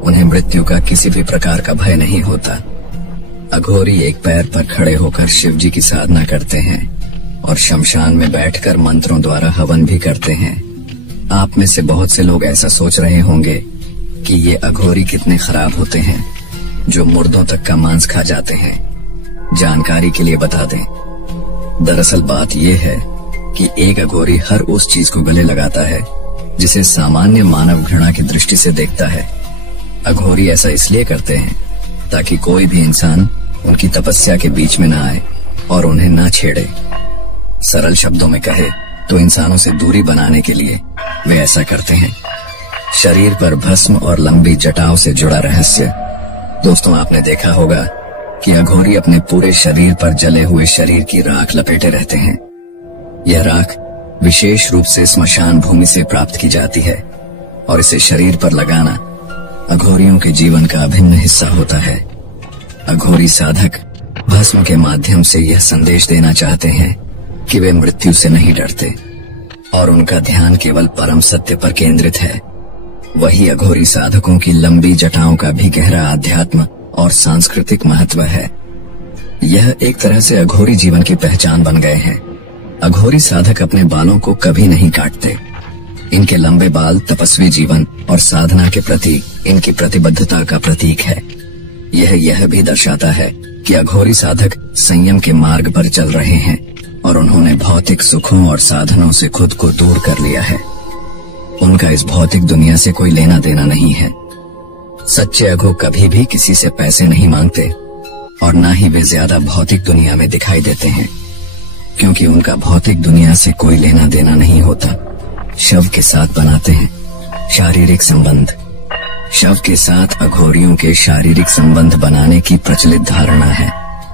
उन्हें मृत्यु का किसी भी प्रकार का भय नहीं होता। अघोरी एक पैर पर खड़े होकर शिव जी की साधना करते हैं और शमशान में बैठकर मंत्रों द्वारा हवन भी करते हैं। आप में से बहुत से लोग ऐसा सोच रहे होंगे कि ये अघोरी कितने खराब होते हैं जो मुर्दों तक का मांस खा जाते हैं। जानकारी के लिए बता दें, दरअसल बात यह है कि एक अघोरी हर उस चीज को गले लगाता है जिसे सामान्य मानव घृणा की दृष्टि से देखता है। अघोरी ऐसा इसलिए करते हैं ताकि कोई भी इंसान उनकी तपस्या के बीच में न आए और उन्हें न छेड़े। सरल शब्दों में कहे तो इंसानों से दूरी बनाने के लिए वे ऐसा करते हैं। शरीर पर भस्म और लंबी जटाओं से जुड़ा रहस्य। दोस्तों, आपने देखा होगा कि अघोरी अपने पूरे शरीर पर जले हुए शरीर की राख लपेटे रहते हैं। यह राख विशेष रूप से स्मशान भूमि से प्राप्त की जाती है और इसे शरीर पर लगाना अघोरियों के जीवन का अभिन्न हिस्सा होता है। अघोरी साधक भस्म के माध्यम से यह संदेश देना चाहते हैं कि वे मृत्यु से नहीं डरते और उनका ध्यान केवल परम सत्य पर केंद्रित है। वही अघोरी साधकों की लंबी जटाओं का भी गहरा आध्यात्म और सांस्कृतिक महत्व है। यह एक तरह से अघोरी जीवन की पहचान बन गए हैं। अघोरी साधक अपने बालों को कभी नहीं काटते। इनके लंबे बाल तपस्वी जीवन और साधना के प्रति इनकी प्रतिबद्धता का प्रतीक है। यह भी दर्शाता है कि अघोरी साधक संयम के मार्ग पर चल रहे हैं और उन्होंने भौतिक सुखों और साधनों से खुद को दूर कर लिया है। उनका इस भौतिक दुनिया से कोई लेना देना नहीं है। सच्चे अघो कभी भी किसी से पैसे नहीं मांगते और न ही वे ज्यादा भौतिक दुनिया में दिखाई देते हैं, क्योंकि उनका भौतिक दुनिया से कोई लेना देना नहीं होता। शव के साथ बनाते हैं शारीरिक संबंध। शव के साथ अघोरियों के शारीरिक संबंध बनाने की प्रचलित धारणा है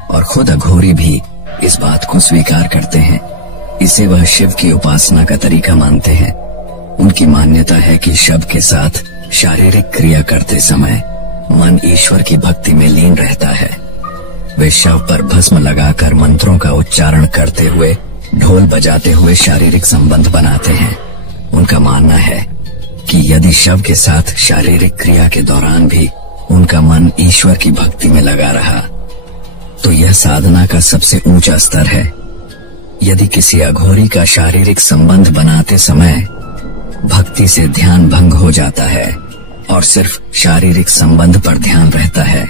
और खुद अघोरी भी इस बात को स्वीकार करते हैं। इसे वह शिव की उपासना का तरीका मानते हैं। उनकी मान्यता है कि शव के साथ शारीरिक क्रिया करते समय मन ईश्वर की भक्ति में लीन रहता है। वे शव पर भस्म लगाकर मंत्रों का उच्चारण करते हुए, ढोल बजाते हुए शारीरिक संबंध बनाते हैं। उनका मानना है कि यदि शव के साथ शारीरिक क्रिया के दौरान भी उनका मन ईश्वर की भक्ति में लगा रहा तो यह साधना का सबसे ऊंचा स्तर है। यदि किसी अघोरी का शारीरिक संबंध बनाते समय भक्ति से ध्यान भंग हो जाता है और सिर्फ शारीरिक संबंध पर ध्यान रहता है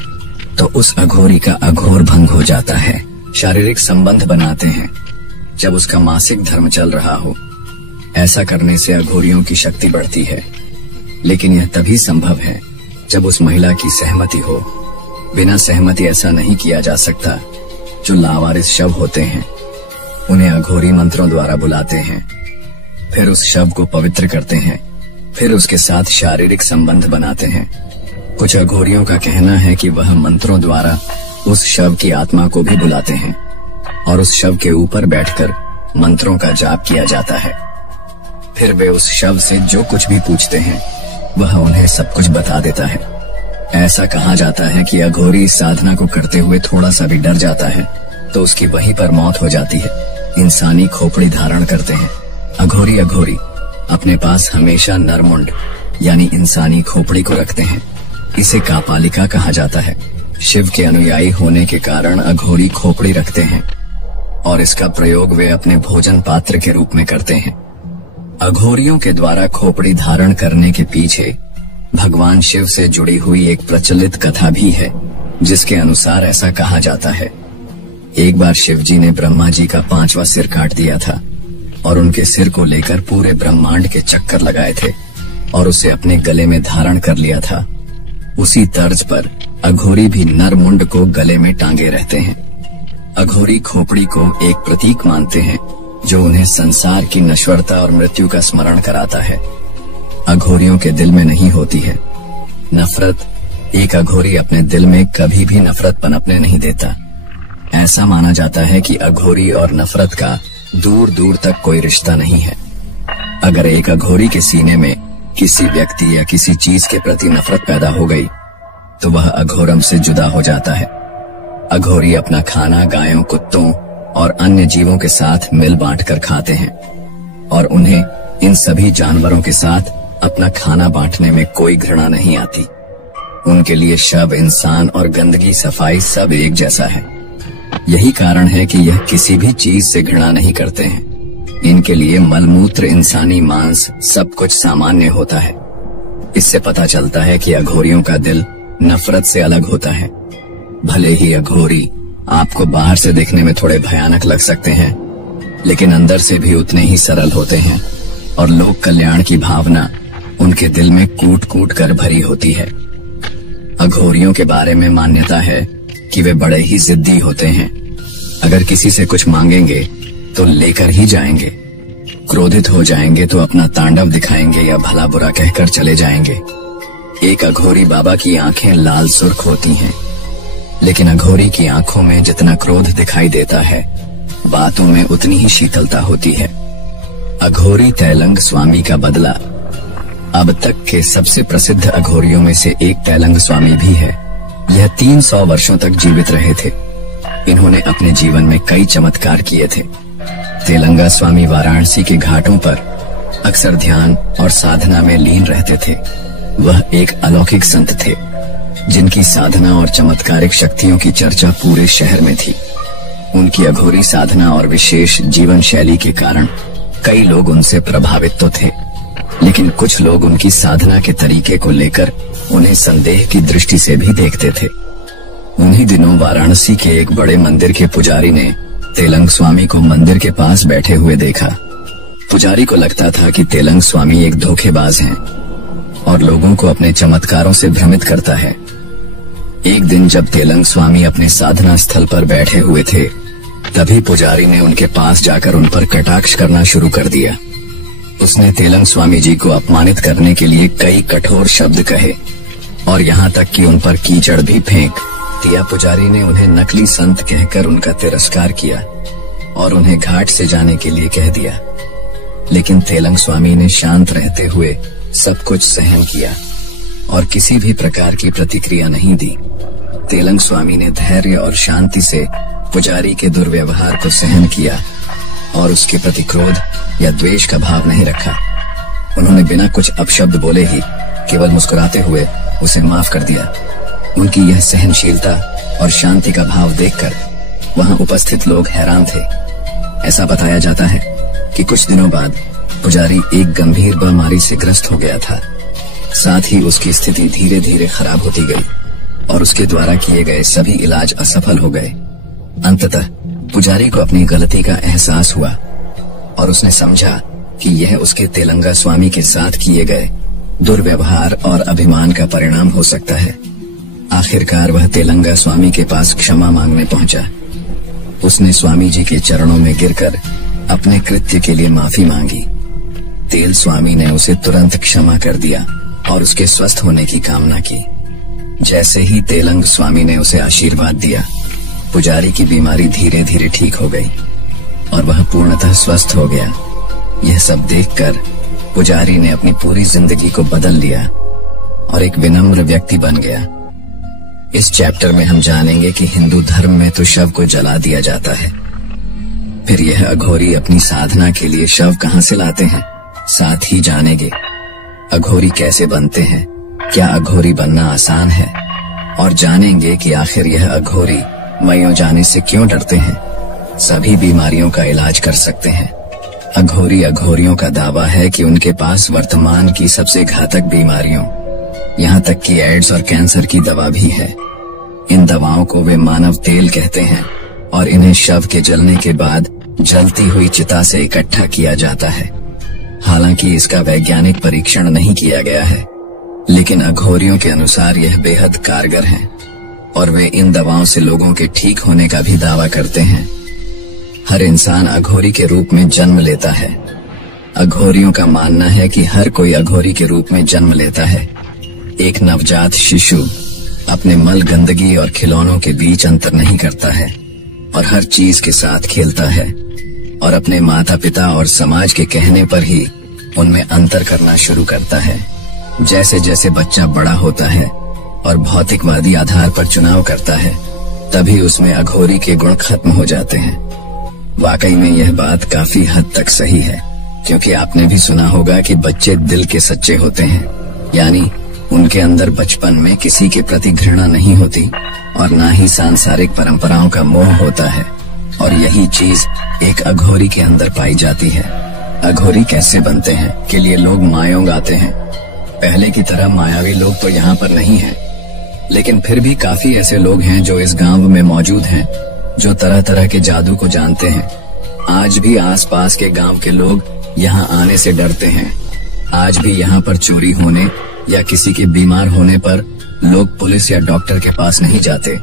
तो उस अघोरी का अघोर भंग हो जाता है। शारीरिक संबंध बनाते हैं जब उसका मासिक धर्म चल रहा हो। ऐसा करने से अघोरियों की शक्ति बढ़ती है, लेकिन यह तभी संभव है जब उस महिला की सहमति हो। बिना सहमति ऐसा नहीं किया जा सकता। जो लावारिस शव होते हैं उन्हें अघोरी मंत्रों द्वारा बुलाते हैं, फिर उस शव को पवित्र करते हैं, फिर उसके साथ शारीरिक संबंध बनाते हैं। कुछ अघोरियों का कहना है कि वह मंत्रों द्वारा उस शव की आत्मा को भी बुलाते हैं और उस शव के ऊपर बैठकर मंत्रों का जाप किया जाता है। फिर वे उस शव से जो कुछ भी पूछते हैं वह उन्हें सब कुछ बता देता है। ऐसा कहा जाता है कि अघोरी इस साधना को करते हुए थोड़ा सा भी डर जाता है तो उसकी वहीं पर मौत हो जाती है। इंसानी खोपड़ी धारण करते हैं। अघोरी अपने पास हमेशा नरमुंड यानी इंसानी खोपड़ी को रखते हैं। इसे कापालिका कहा जाता है। शिव के अनुयायी होने के कारण अघोरी खोपड़ी रखते हैं और इसका प्रयोग वे अपने भोजन पात्र के रूप में करते हैं। अघोरियों के द्वारा खोपड़ी धारण करने के पीछे भगवान शिव से जुड़ी हुई एक प्रचलित कथा भी है, जिसके अनुसार ऐसा कहा जाता है। एक बार शिव जी ने ब्रह्मा जी का 5वां सिर काट दिया था और उनके सिर को लेकर पूरे ब्रह्मांड के चक्कर लगाए थे और उसे अपने गले में धारण कर लिया था। उसी तर्ज पर अघोरी भी नरमुंड को गले में टांगे रहते हैं। अघोरी खोपड़ी को एक प्रतीक मानते हैं जो उन्हें संसार की नश्वरता और मृत्यु का स्मरण कराता है। अघोरियों के दिल में नहीं होती है नफरत। एक अघोरी अपने दिल में कभी भी नफरत पनपने नहीं देता। ऐसा माना जाता है कि अघोरी और नफरत का दूर दूर तक कोई रिश्ता नहीं है। अगर एक अघोरी के सीने में किसी व्यक्ति या किसी चीज के प्रति नफरत पैदा हो गई तो वह अघोरम से जुदा हो जाता है। अघोरी अपना खाना गायों, कुत्तों और अन्य जीवों के साथ मिल बांट कर खाते हैं और उन्हें इन सभी जानवरों के साथ अपना खाना बांटने में कोई घृणा नहीं आती। उनके लिए शव, इंसान और गंदगी, सफाई सब एक जैसा है। यही कारण है कि यह किसी भी चीज से घृणा नहीं करते हैं। इनके लिए मलमूत्र, इंसानी मांस सब कुछ सामान्य होता है। इससे पता चलता है कि अघोरियों का दिल नफरत से अलग होता है। भले ही अघोरी आपको बाहर से देखने में थोड़े भयानक लग सकते हैं, लेकिन अंदर से भी उतने ही सरल होते हैं और लोक कल्याण की भावना उनके दिल में कूट कूट कर भरी होती है। अघोरियों के बारे में मान्यता है कि वे बड़े ही जिद्दी होते हैं। अगर किसी से कुछ मांगेंगे तो लेकर ही जाएंगे। क्रोधित हो जाएंगे तो अपना तांडव दिखाएंगे या भला बुरा कहकर चले जाएंगे। एक अघोरी बाबा की आंखें लाल सुर्ख होती हैं, लेकिन अघोरी की आंखों में जितना क्रोध दिखाई देता है, बातों में उतनी ही शीतलता होती है। अघोरी तैलंग स्वामी का बदला। अब तक के सबसे प्रसिद्ध अघोरियों में से एक तैलंग स्वामी भी है। यह 300 वर्षों तक जीवित रहे थे। इन्होंने अपने जीवन में कई चमत्कार किए थे। तेलंगा स्वामी वाराणसी के घाटों पर अक्सर ध्यान और साधना में लीन रहते थे। वह एक अलौकिक संत थे जिनकी साधना और चमत्कारिक शक्तियों की चर्चा पूरे शहर में थी। उनकी अघोरी साधना और विशेष जीवन शैली के कारण कई लोग उनसे प्रभावित तो थे, लेकिन कुछ लोग उनकी साधना के तरीके को लेकर उन्हें संदेह की दृष्टि से भी देखते थे। उन्हीं दिनों वाराणसी के एक बड़े मंदिर के पुजारी ने तेलंग स्वामी को मंदिर के पास बैठे हुए देखा। पुजारी को लगता था कि तेलंग स्वामी एक धोखेबाज हैं और लोगों को अपने चमत्कारों से भ्रमित करता है। एक दिन जब तेलंग स्वामी अपने साधना स्थल पर बैठे हुए थे, तभी पुजारी ने उनके पास जाकर उन पर कटाक्ष करना शुरू कर दिया। उसने तेलंग स्वामी जी को अपमानित करने के लिए कई कठोर शब्द कहे और यहाँ तक कि उन पर कीचड़ भी फेंक दिया। पुजारी ने उन्हें नकली संत कहकर उनका तिरस्कार किया और उन्हें घाट से जाने के लिए कह दिया, लेकिन तेलंग स्वामी ने शांत रहते हुए सब कुछ सहन किया और किसी भी प्रकार की प्रतिक्रिया नहीं दी। तेलंग स्वामी ने धैर्य और शांति से पुजारी के दुर्व्यवहार को सहन किया और उसके प्रति क्रोध या द्वेष का भाव नहीं रखा। उन्होंने बिना कुछ अपशब्द बोले ही केवल मुस्कुराते हुए उसे माफ कर दिया। उनकी यह सहनशीलता और शांति का भाव देखकर वहां उपस्थित लोग हैरान थे। ऐसा बताया जाता है कि कुछ दिनों बाद पुजारी एक गंभीर बीमारी से ग्रस्त हो गया था। साथ ही उसकी स्थिति धीरे धीरे खराब होती गई और उसके द्वारा किए गए सभी इलाज असफल हो गए। अंततः पुजारी को अपनी गलती का एहसास हुआ और उसने समझा कि यह उसके तेलंगा स्वामी के साथ किए गए दुर्व्यवहार और अभिमान का परिणाम हो सकता है। आखिरकार वह तेलंगा स्वामी के पास क्षमा मांगने पहुंचा। उसने स्वामी जी के चरणों में गिरकर अपने कृत्य के लिए माफी मांगी। तेल स्वामी ने उसे तुरंत क्षमा कर दिया और उसके स्वस्थ होने की कामना की। जैसे ही तेलंग स्वामी ने उसे आशीर्वाद दिया, पुजारी की बीमारी धीरे धीरे ठीक हो गई और वह पूर्णतः स्वस्थ हो गया। यह सब देखकर पुजारी ने अपनी पूरी जिंदगी को बदल लिया और एक विनम्र व्यक्ति बन गया। इस चैप्टर में हम जानेंगे कि हिंदू धर्म में तो शव को जला दिया जाता है, फिर यह अघोरी अपनी साधना के लिए शव कहां से लाते हैं। साथ ही जानेंगे अघोरी कैसे बनते हैं, क्या अघोरी बनना आसान है, और जानेंगे कि आखिर यह अघोरी मइयों जाने से क्यों डरते हैं। सभी बीमारियों का इलाज कर सकते हैं। अघोरी अघोरियों का दावा है कि उनके पास वर्तमान की सबसे घातक बीमारियों, यहाँ तक कि एड्स और कैंसर की दवा भी है। इन दवाओं को वे मानव तेल कहते हैं और इन्हें शव के जलने के बाद जलती हुई चिता से इकट्ठा किया जाता है। हालांकि इसका वैज्ञानिक परीक्षण नहीं किया गया है, लेकिन अघोरियों के अनुसार यह बेहद कारगर है और वे इन दवाओं से लोगों के ठीक होने का भी दावा करते हैं। हर इंसान अघोरी के रूप में जन्म लेता है। अघोरियों का मानना है कि हर कोई अघोरी के रूप में जन्म लेता है। एक नवजात शिशु अपने मल, गंदगी और खिलौनों के बीच अंतर नहीं करता है और हर चीज के साथ खेलता है और अपने माता पिता और समाज के कहने पर ही उनमें अंतर करना शुरू करता है। जैसे जैसे बच्चा बड़ा होता है और भौतिकवादी आधार पर चुनाव करता है, तभी उसमें अघोरी के गुण खत्म हो जाते हैं। वाकई में यह बात काफी हद तक सही है, क्योंकि आपने भी सुना होगा कि बच्चे दिल के सच्चे होते हैं, यानी उनके अंदर बचपन में किसी के प्रति घृणा नहीं होती और न ही सांसारिक परंपराओं का मोह होता है, और यही चीज एक अघोरी के अंदर पाई जाती है। अघोरी कैसे बनते हैं के लिए लोग मायोंग आते हैं। पहले की तरह मायावी लोग तो यहाँ पर नहीं हैं, लेकिन फिर भी काफी ऐसे लोग हैं जो इस गांव में मौजूद हैं, जो तरह तरह के जादू को जानते हैं। आज भी आसपास के गांव के लोग यहाँ आने से डरते हैं। आज भी यहाँ पर चोरी होने या किसी के बीमार होने पर लोग पुलिस या डॉक्टर के पास नहीं जाते,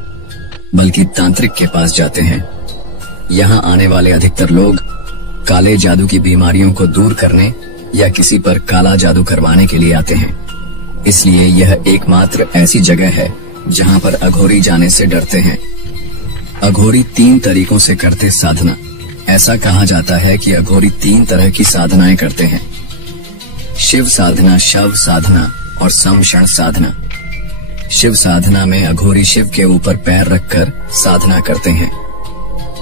बल्कि तांत्रिक के पास जाते हैं। यहाँ आने वाले अधिकतर लोग काले जादू की बीमारियों को दूर करने या किसी पर काला जादू करवाने के लिए आते हैं। इसलिए यह एकमात्र ऐसी जगह है जहाँ पर अघोरी जाने से डरते हैं। अघोरी 3 तरीकों से करते साधना। ऐसा कहा जाता है कि अघोरी 3 तरह की साधनाएं करते हैं: शिव साधना, शव साधना और समशण साधना। शिव साधना में अघोरी शिव के ऊपर पैर रखकर साधना करते हैं।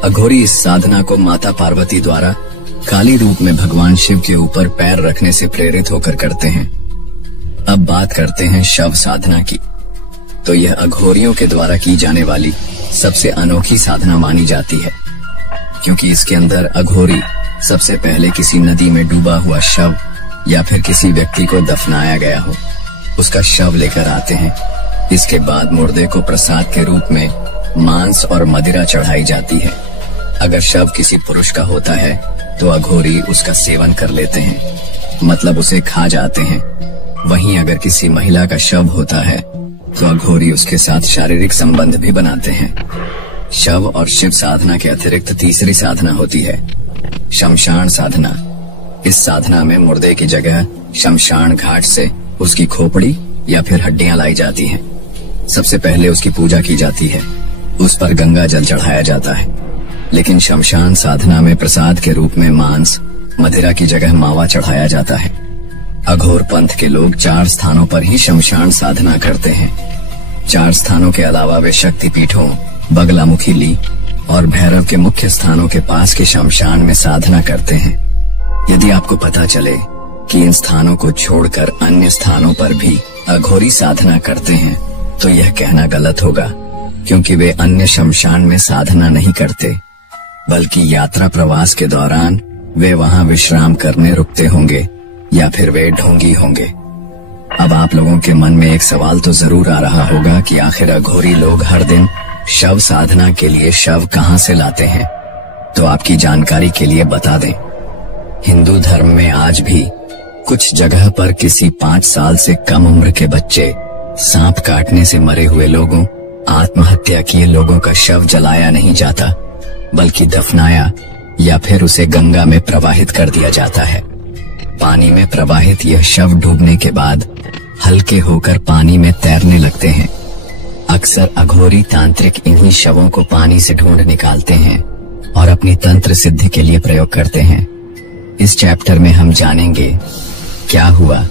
अघोरी इस साधना को माता पार्वती द्वारा काली रूप में भगवान शिव के ऊपर पैर रखने से प्रेरित होकर करते हैं। अब बात करते हैं शव साधना की। तो यह अघोरियों के द्वारा की जाने वाली सबसे अनोखी साधना मानी जाती है, क्योंकि इसके अंदर अघोरी सबसे पहले किसी नदी में डूबा हुआ शव या फिर किसी व्यक्ति को दफनाया गया हो, उसका शव लेकर आते हैं। इसके बाद मुर्दे को प्रसाद के रूप में मांस और मदिरा चढ़ाई जाती है। अगर शव किसी पुरुष का होता है तो अघोरी उसका सेवन कर लेते हैं, मतलब उसे खा जाते हैं। वहीं अगर किसी महिला का शव होता है तो अघोरी उसके साथ शारीरिक संबंध भी बनाते हैं। शव और शिव साधना के अतिरिक्त तीसरी साधना होती है शमशान साधना। इस साधना में मुर्दे की जगह शमशान घाट से उसकी खोपड़ी या फिर हड्डियां लाई जाती हैं। सबसे पहले उसकी पूजा की जाती है, उस पर गंगा जल चढ़ाया जाता है। लेकिन शमशान साधना में प्रसाद के रूप में मांस, मदिरा की जगह मावा चढ़ाया जाता है। अघोर पंथ के लोग 4 स्थानों पर ही शमशान साधना करते हैं। 4 स्थानों के अलावा वे शक्ति पीठों, बगलामुखी ली और भैरव के मुख्य स्थानों के पास के शमशान में साधना करते हैं। यदि आपको पता चले कि इन स्थानों को छोड़कर अन्य स्थानों पर भी अघोरी साधना करते हैं, तो यह कहना गलत होगा, क्योंकि वे अन्य शमशान में साधना नहीं करते, बल्कि यात्रा प्रवास के दौरान वे वहां विश्राम करने रुकते होंगे या फिर वे ढोंगी होंगे। अब आप लोगों के मन में एक सवाल तो जरूर आ रहा होगा कि आखिर अघोरी लोग हर दिन शव साधना के लिए शव कहां से लाते हैं। तो आपकी जानकारी के लिए बता दें, हिंदू धर्म में आज भी कुछ जगह पर किसी 5 साल से कम उम्र के बच्चे, सांप काटने से मरे हुए लोगों, आत्महत्या किए लोगों का शव जलाया नहीं जाता। बल्कि दफनाया या फिर उसे गंगा में प्रवाहित कर दिया जाता है। पानी में प्रवाहित यह शव डूबने के बाद हल्के होकर पानी में तैरने लगते हैं। अक्सर अघोरी तांत्रिक इन्हीं शवों को पानी से ढूंढ निकालते हैं और अपनी तंत्र सिद्धि के लिए प्रयोग करते हैं। इस चैप्टर में हम जानेंगे क्या हुआ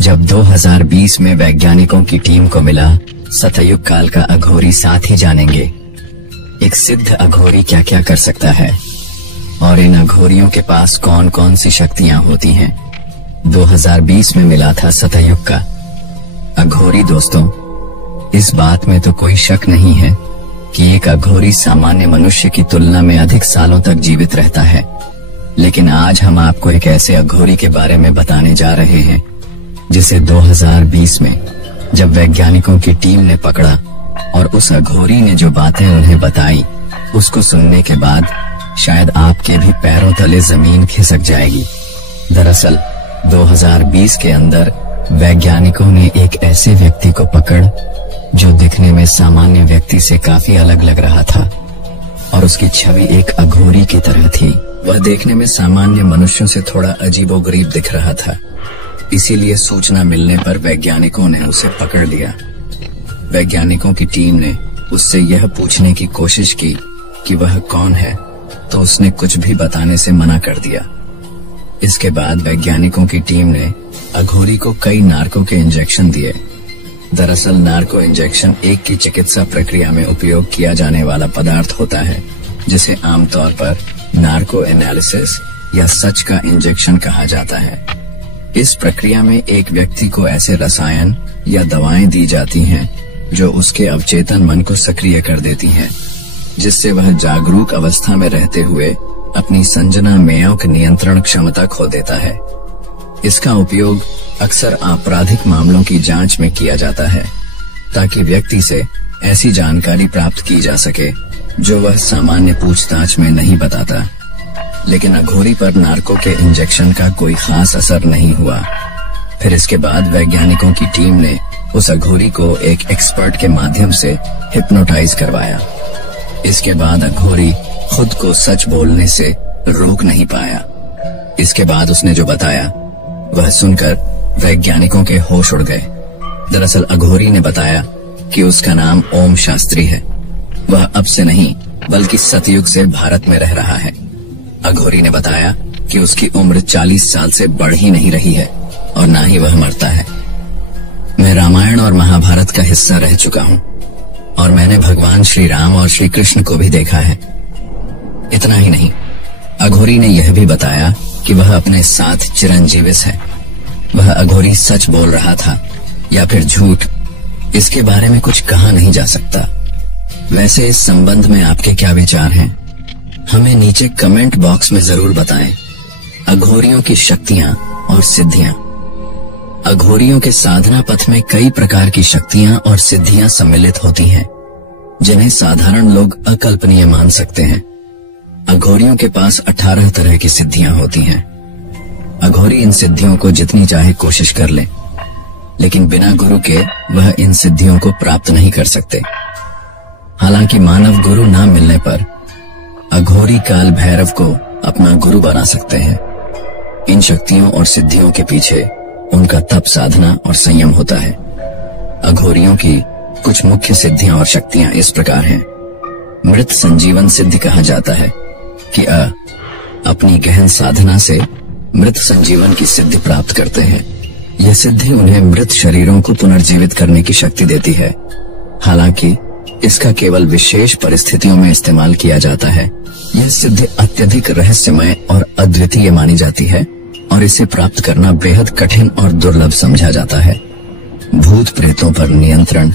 जब 2020 में वैज्ञानिकों की टीम को मिला सतयुग काल का अघोरी। साथ ही जानेंगे एक सिद्ध अघोरी क्या क्या कर सकता है और इन अघोरियों के पास कौन कौन सी शक्तियां होती हैं। 2020 में मिला था सतयुग का अघोरी। दोस्तों, इस बात में तो कोई शक नहीं है कि एक अघोरी सामान्य मनुष्य की तुलना में अधिक सालों तक जीवित रहता है। लेकिन आज हम आपको एक ऐसे अघोरी के बारे में बताने जा रहे हैं जिसे 2020 में जब वैज्ञानिकों की टीम ने पकड़ा और उस अघोरी ने जो बातें उन्हें बताई, उसको सुनने के बाद शायद आपके भी पैरों तले जमीन खिसक जाएगी। दरअसल 2020 के अंदर वैज्ञानिकों ने एक ऐसे व्यक्ति को पकड़ जो दिखने में सामान्य व्यक्ति से काफी अलग लग रहा था और उसकी छवि एक अघोरी की तरह थी। वह देखने में सामान्य मनुष्यों से थोड़ा अजीबोगरीब दिख रहा था। इसीलिए सूचना मिलने पर वैज्ञानिकों ने उसे पकड़ लिया। वैज्ञानिकों की टीम ने उससे यह पूछने की कोशिश की कि वह कौन है, तो उसने कुछ भी बताने से मना कर दिया। इसके बाद वैज्ञानिकों की टीम ने अघोरी को कई नार्को के इंजेक्शन दिए। दरअसल नार्को इंजेक्शन एक की चिकित्सा प्रक्रिया में उपयोग किया जाने वाला पदार्थ होता है जिसे आमतौर पर नार्को एनालिसिस या सच का इंजेक्शन कहा जाता है। इस प्रक्रिया में एक व्यक्ति को ऐसे रसायन या दवाएं दी जाती हैं जो उसके अवचेतन मन को सक्रिय कर देती हैं, जिससे वह जागरूक अवस्था में रहते हुए अपनी संज्ञानात्मक नियंत्रण क्षमता खो देता है। इसका उपयोग अक्सर आपराधिक मामलों की जांच में किया जाता है ताकि व्यक्ति से ऐसी जानकारी प्राप्त की जा सके जो वह सामान्य पूछताछ में नहीं बताता। लेकिन अघोरी पर नार्को के इंजेक्शन का कोई खास असर नहीं हुआ। फिर इसके बाद वैज्ञानिकों की टीम ने उस अघोरी को एक एक्सपर्ट के माध्यम से हिप्नोटाइज करवाया। इसके बाद अघोरी खुद को सच बोलने से रोक नहीं पाया। इसके बाद उसने जो बताया वह सुनकर वैज्ञानिकों के होश उड़ गए। दरअसल अघोरी ने बताया कि उसका नाम ओम शास्त्री है। वह अब से नहीं बल्कि सतयुग से भारत में रह रहा है। अघोरी ने बताया कि उसकी उम्र 40 साल से बढ़ ही नहीं रही है और ना ही वह मरता है। मैं रामायण और महाभारत का हिस्सा रह चुका हूँ और मैंने भगवान श्री राम और श्री कृष्ण को भी देखा है। इतना ही नहीं, अघोरी ने यह भी बताया कि वह अपने साथ चिरंजीवित है। वह अघोरी सच बोल रहा था या फिर झूठ, इसके बारे में कुछ कहा नहीं जा सकता। वैसे इस संबंध में आपके क्या विचार हैं? हमें नीचे कमेंट बॉक्स में जरूर बताएं। अघोरियों की शक्तियां और सिद्धियां। अघोरियों के साधना पथ में कई प्रकार की शक्तियां और सिद्धियां सम्मिलित होती हैं, जिन्हें साधारण लोग अकल्पनीय मान सकते हैं। अघोरियों के पास 18 तरह की सिद्धियां होती हैं। अघोरी इन सिद्धियों को जितनी चाहे कोशिश कर ले, लेकिन बिना गुरु के वह इन सिद्धियों को प्राप्त नहीं कर सकते। हालांकि मानव गुरु ना मिलने पर अघोरी काल भैरव को अपना गुरु बना सकते हैं। इन शक्तियों और सिद्धियों के पीछे उनका तप, साधना और संयम होता है। अघोरियों की कुछ मुख्य सिद्धियां और शक्तियां इस प्रकार हैं। मृत संजीवन सिद्धि कहा जाता है कि अपनी गहन साधना से मृत संजीवन की सिद्धि प्राप्त करते हैं। यह सिद्धि उन्हें मृत शरीरों को पुनर्जीवित करने की शक्ति देती है। हालांकि इसका केवल विशेष परिस्थितियों में इस्तेमाल किया जाता है। यह सिद्धि अत्यधिक रहस्यमय और अद्वितीय मानी जाती है और इसे प्राप्त करना बेहद कठिन और दुर्लभ समझा जाता है। भूत प्रेतों पर नियंत्रण।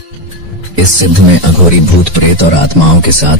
इस सिद्धि में अघोरी भूत प्रेत और आत्माओं के साथ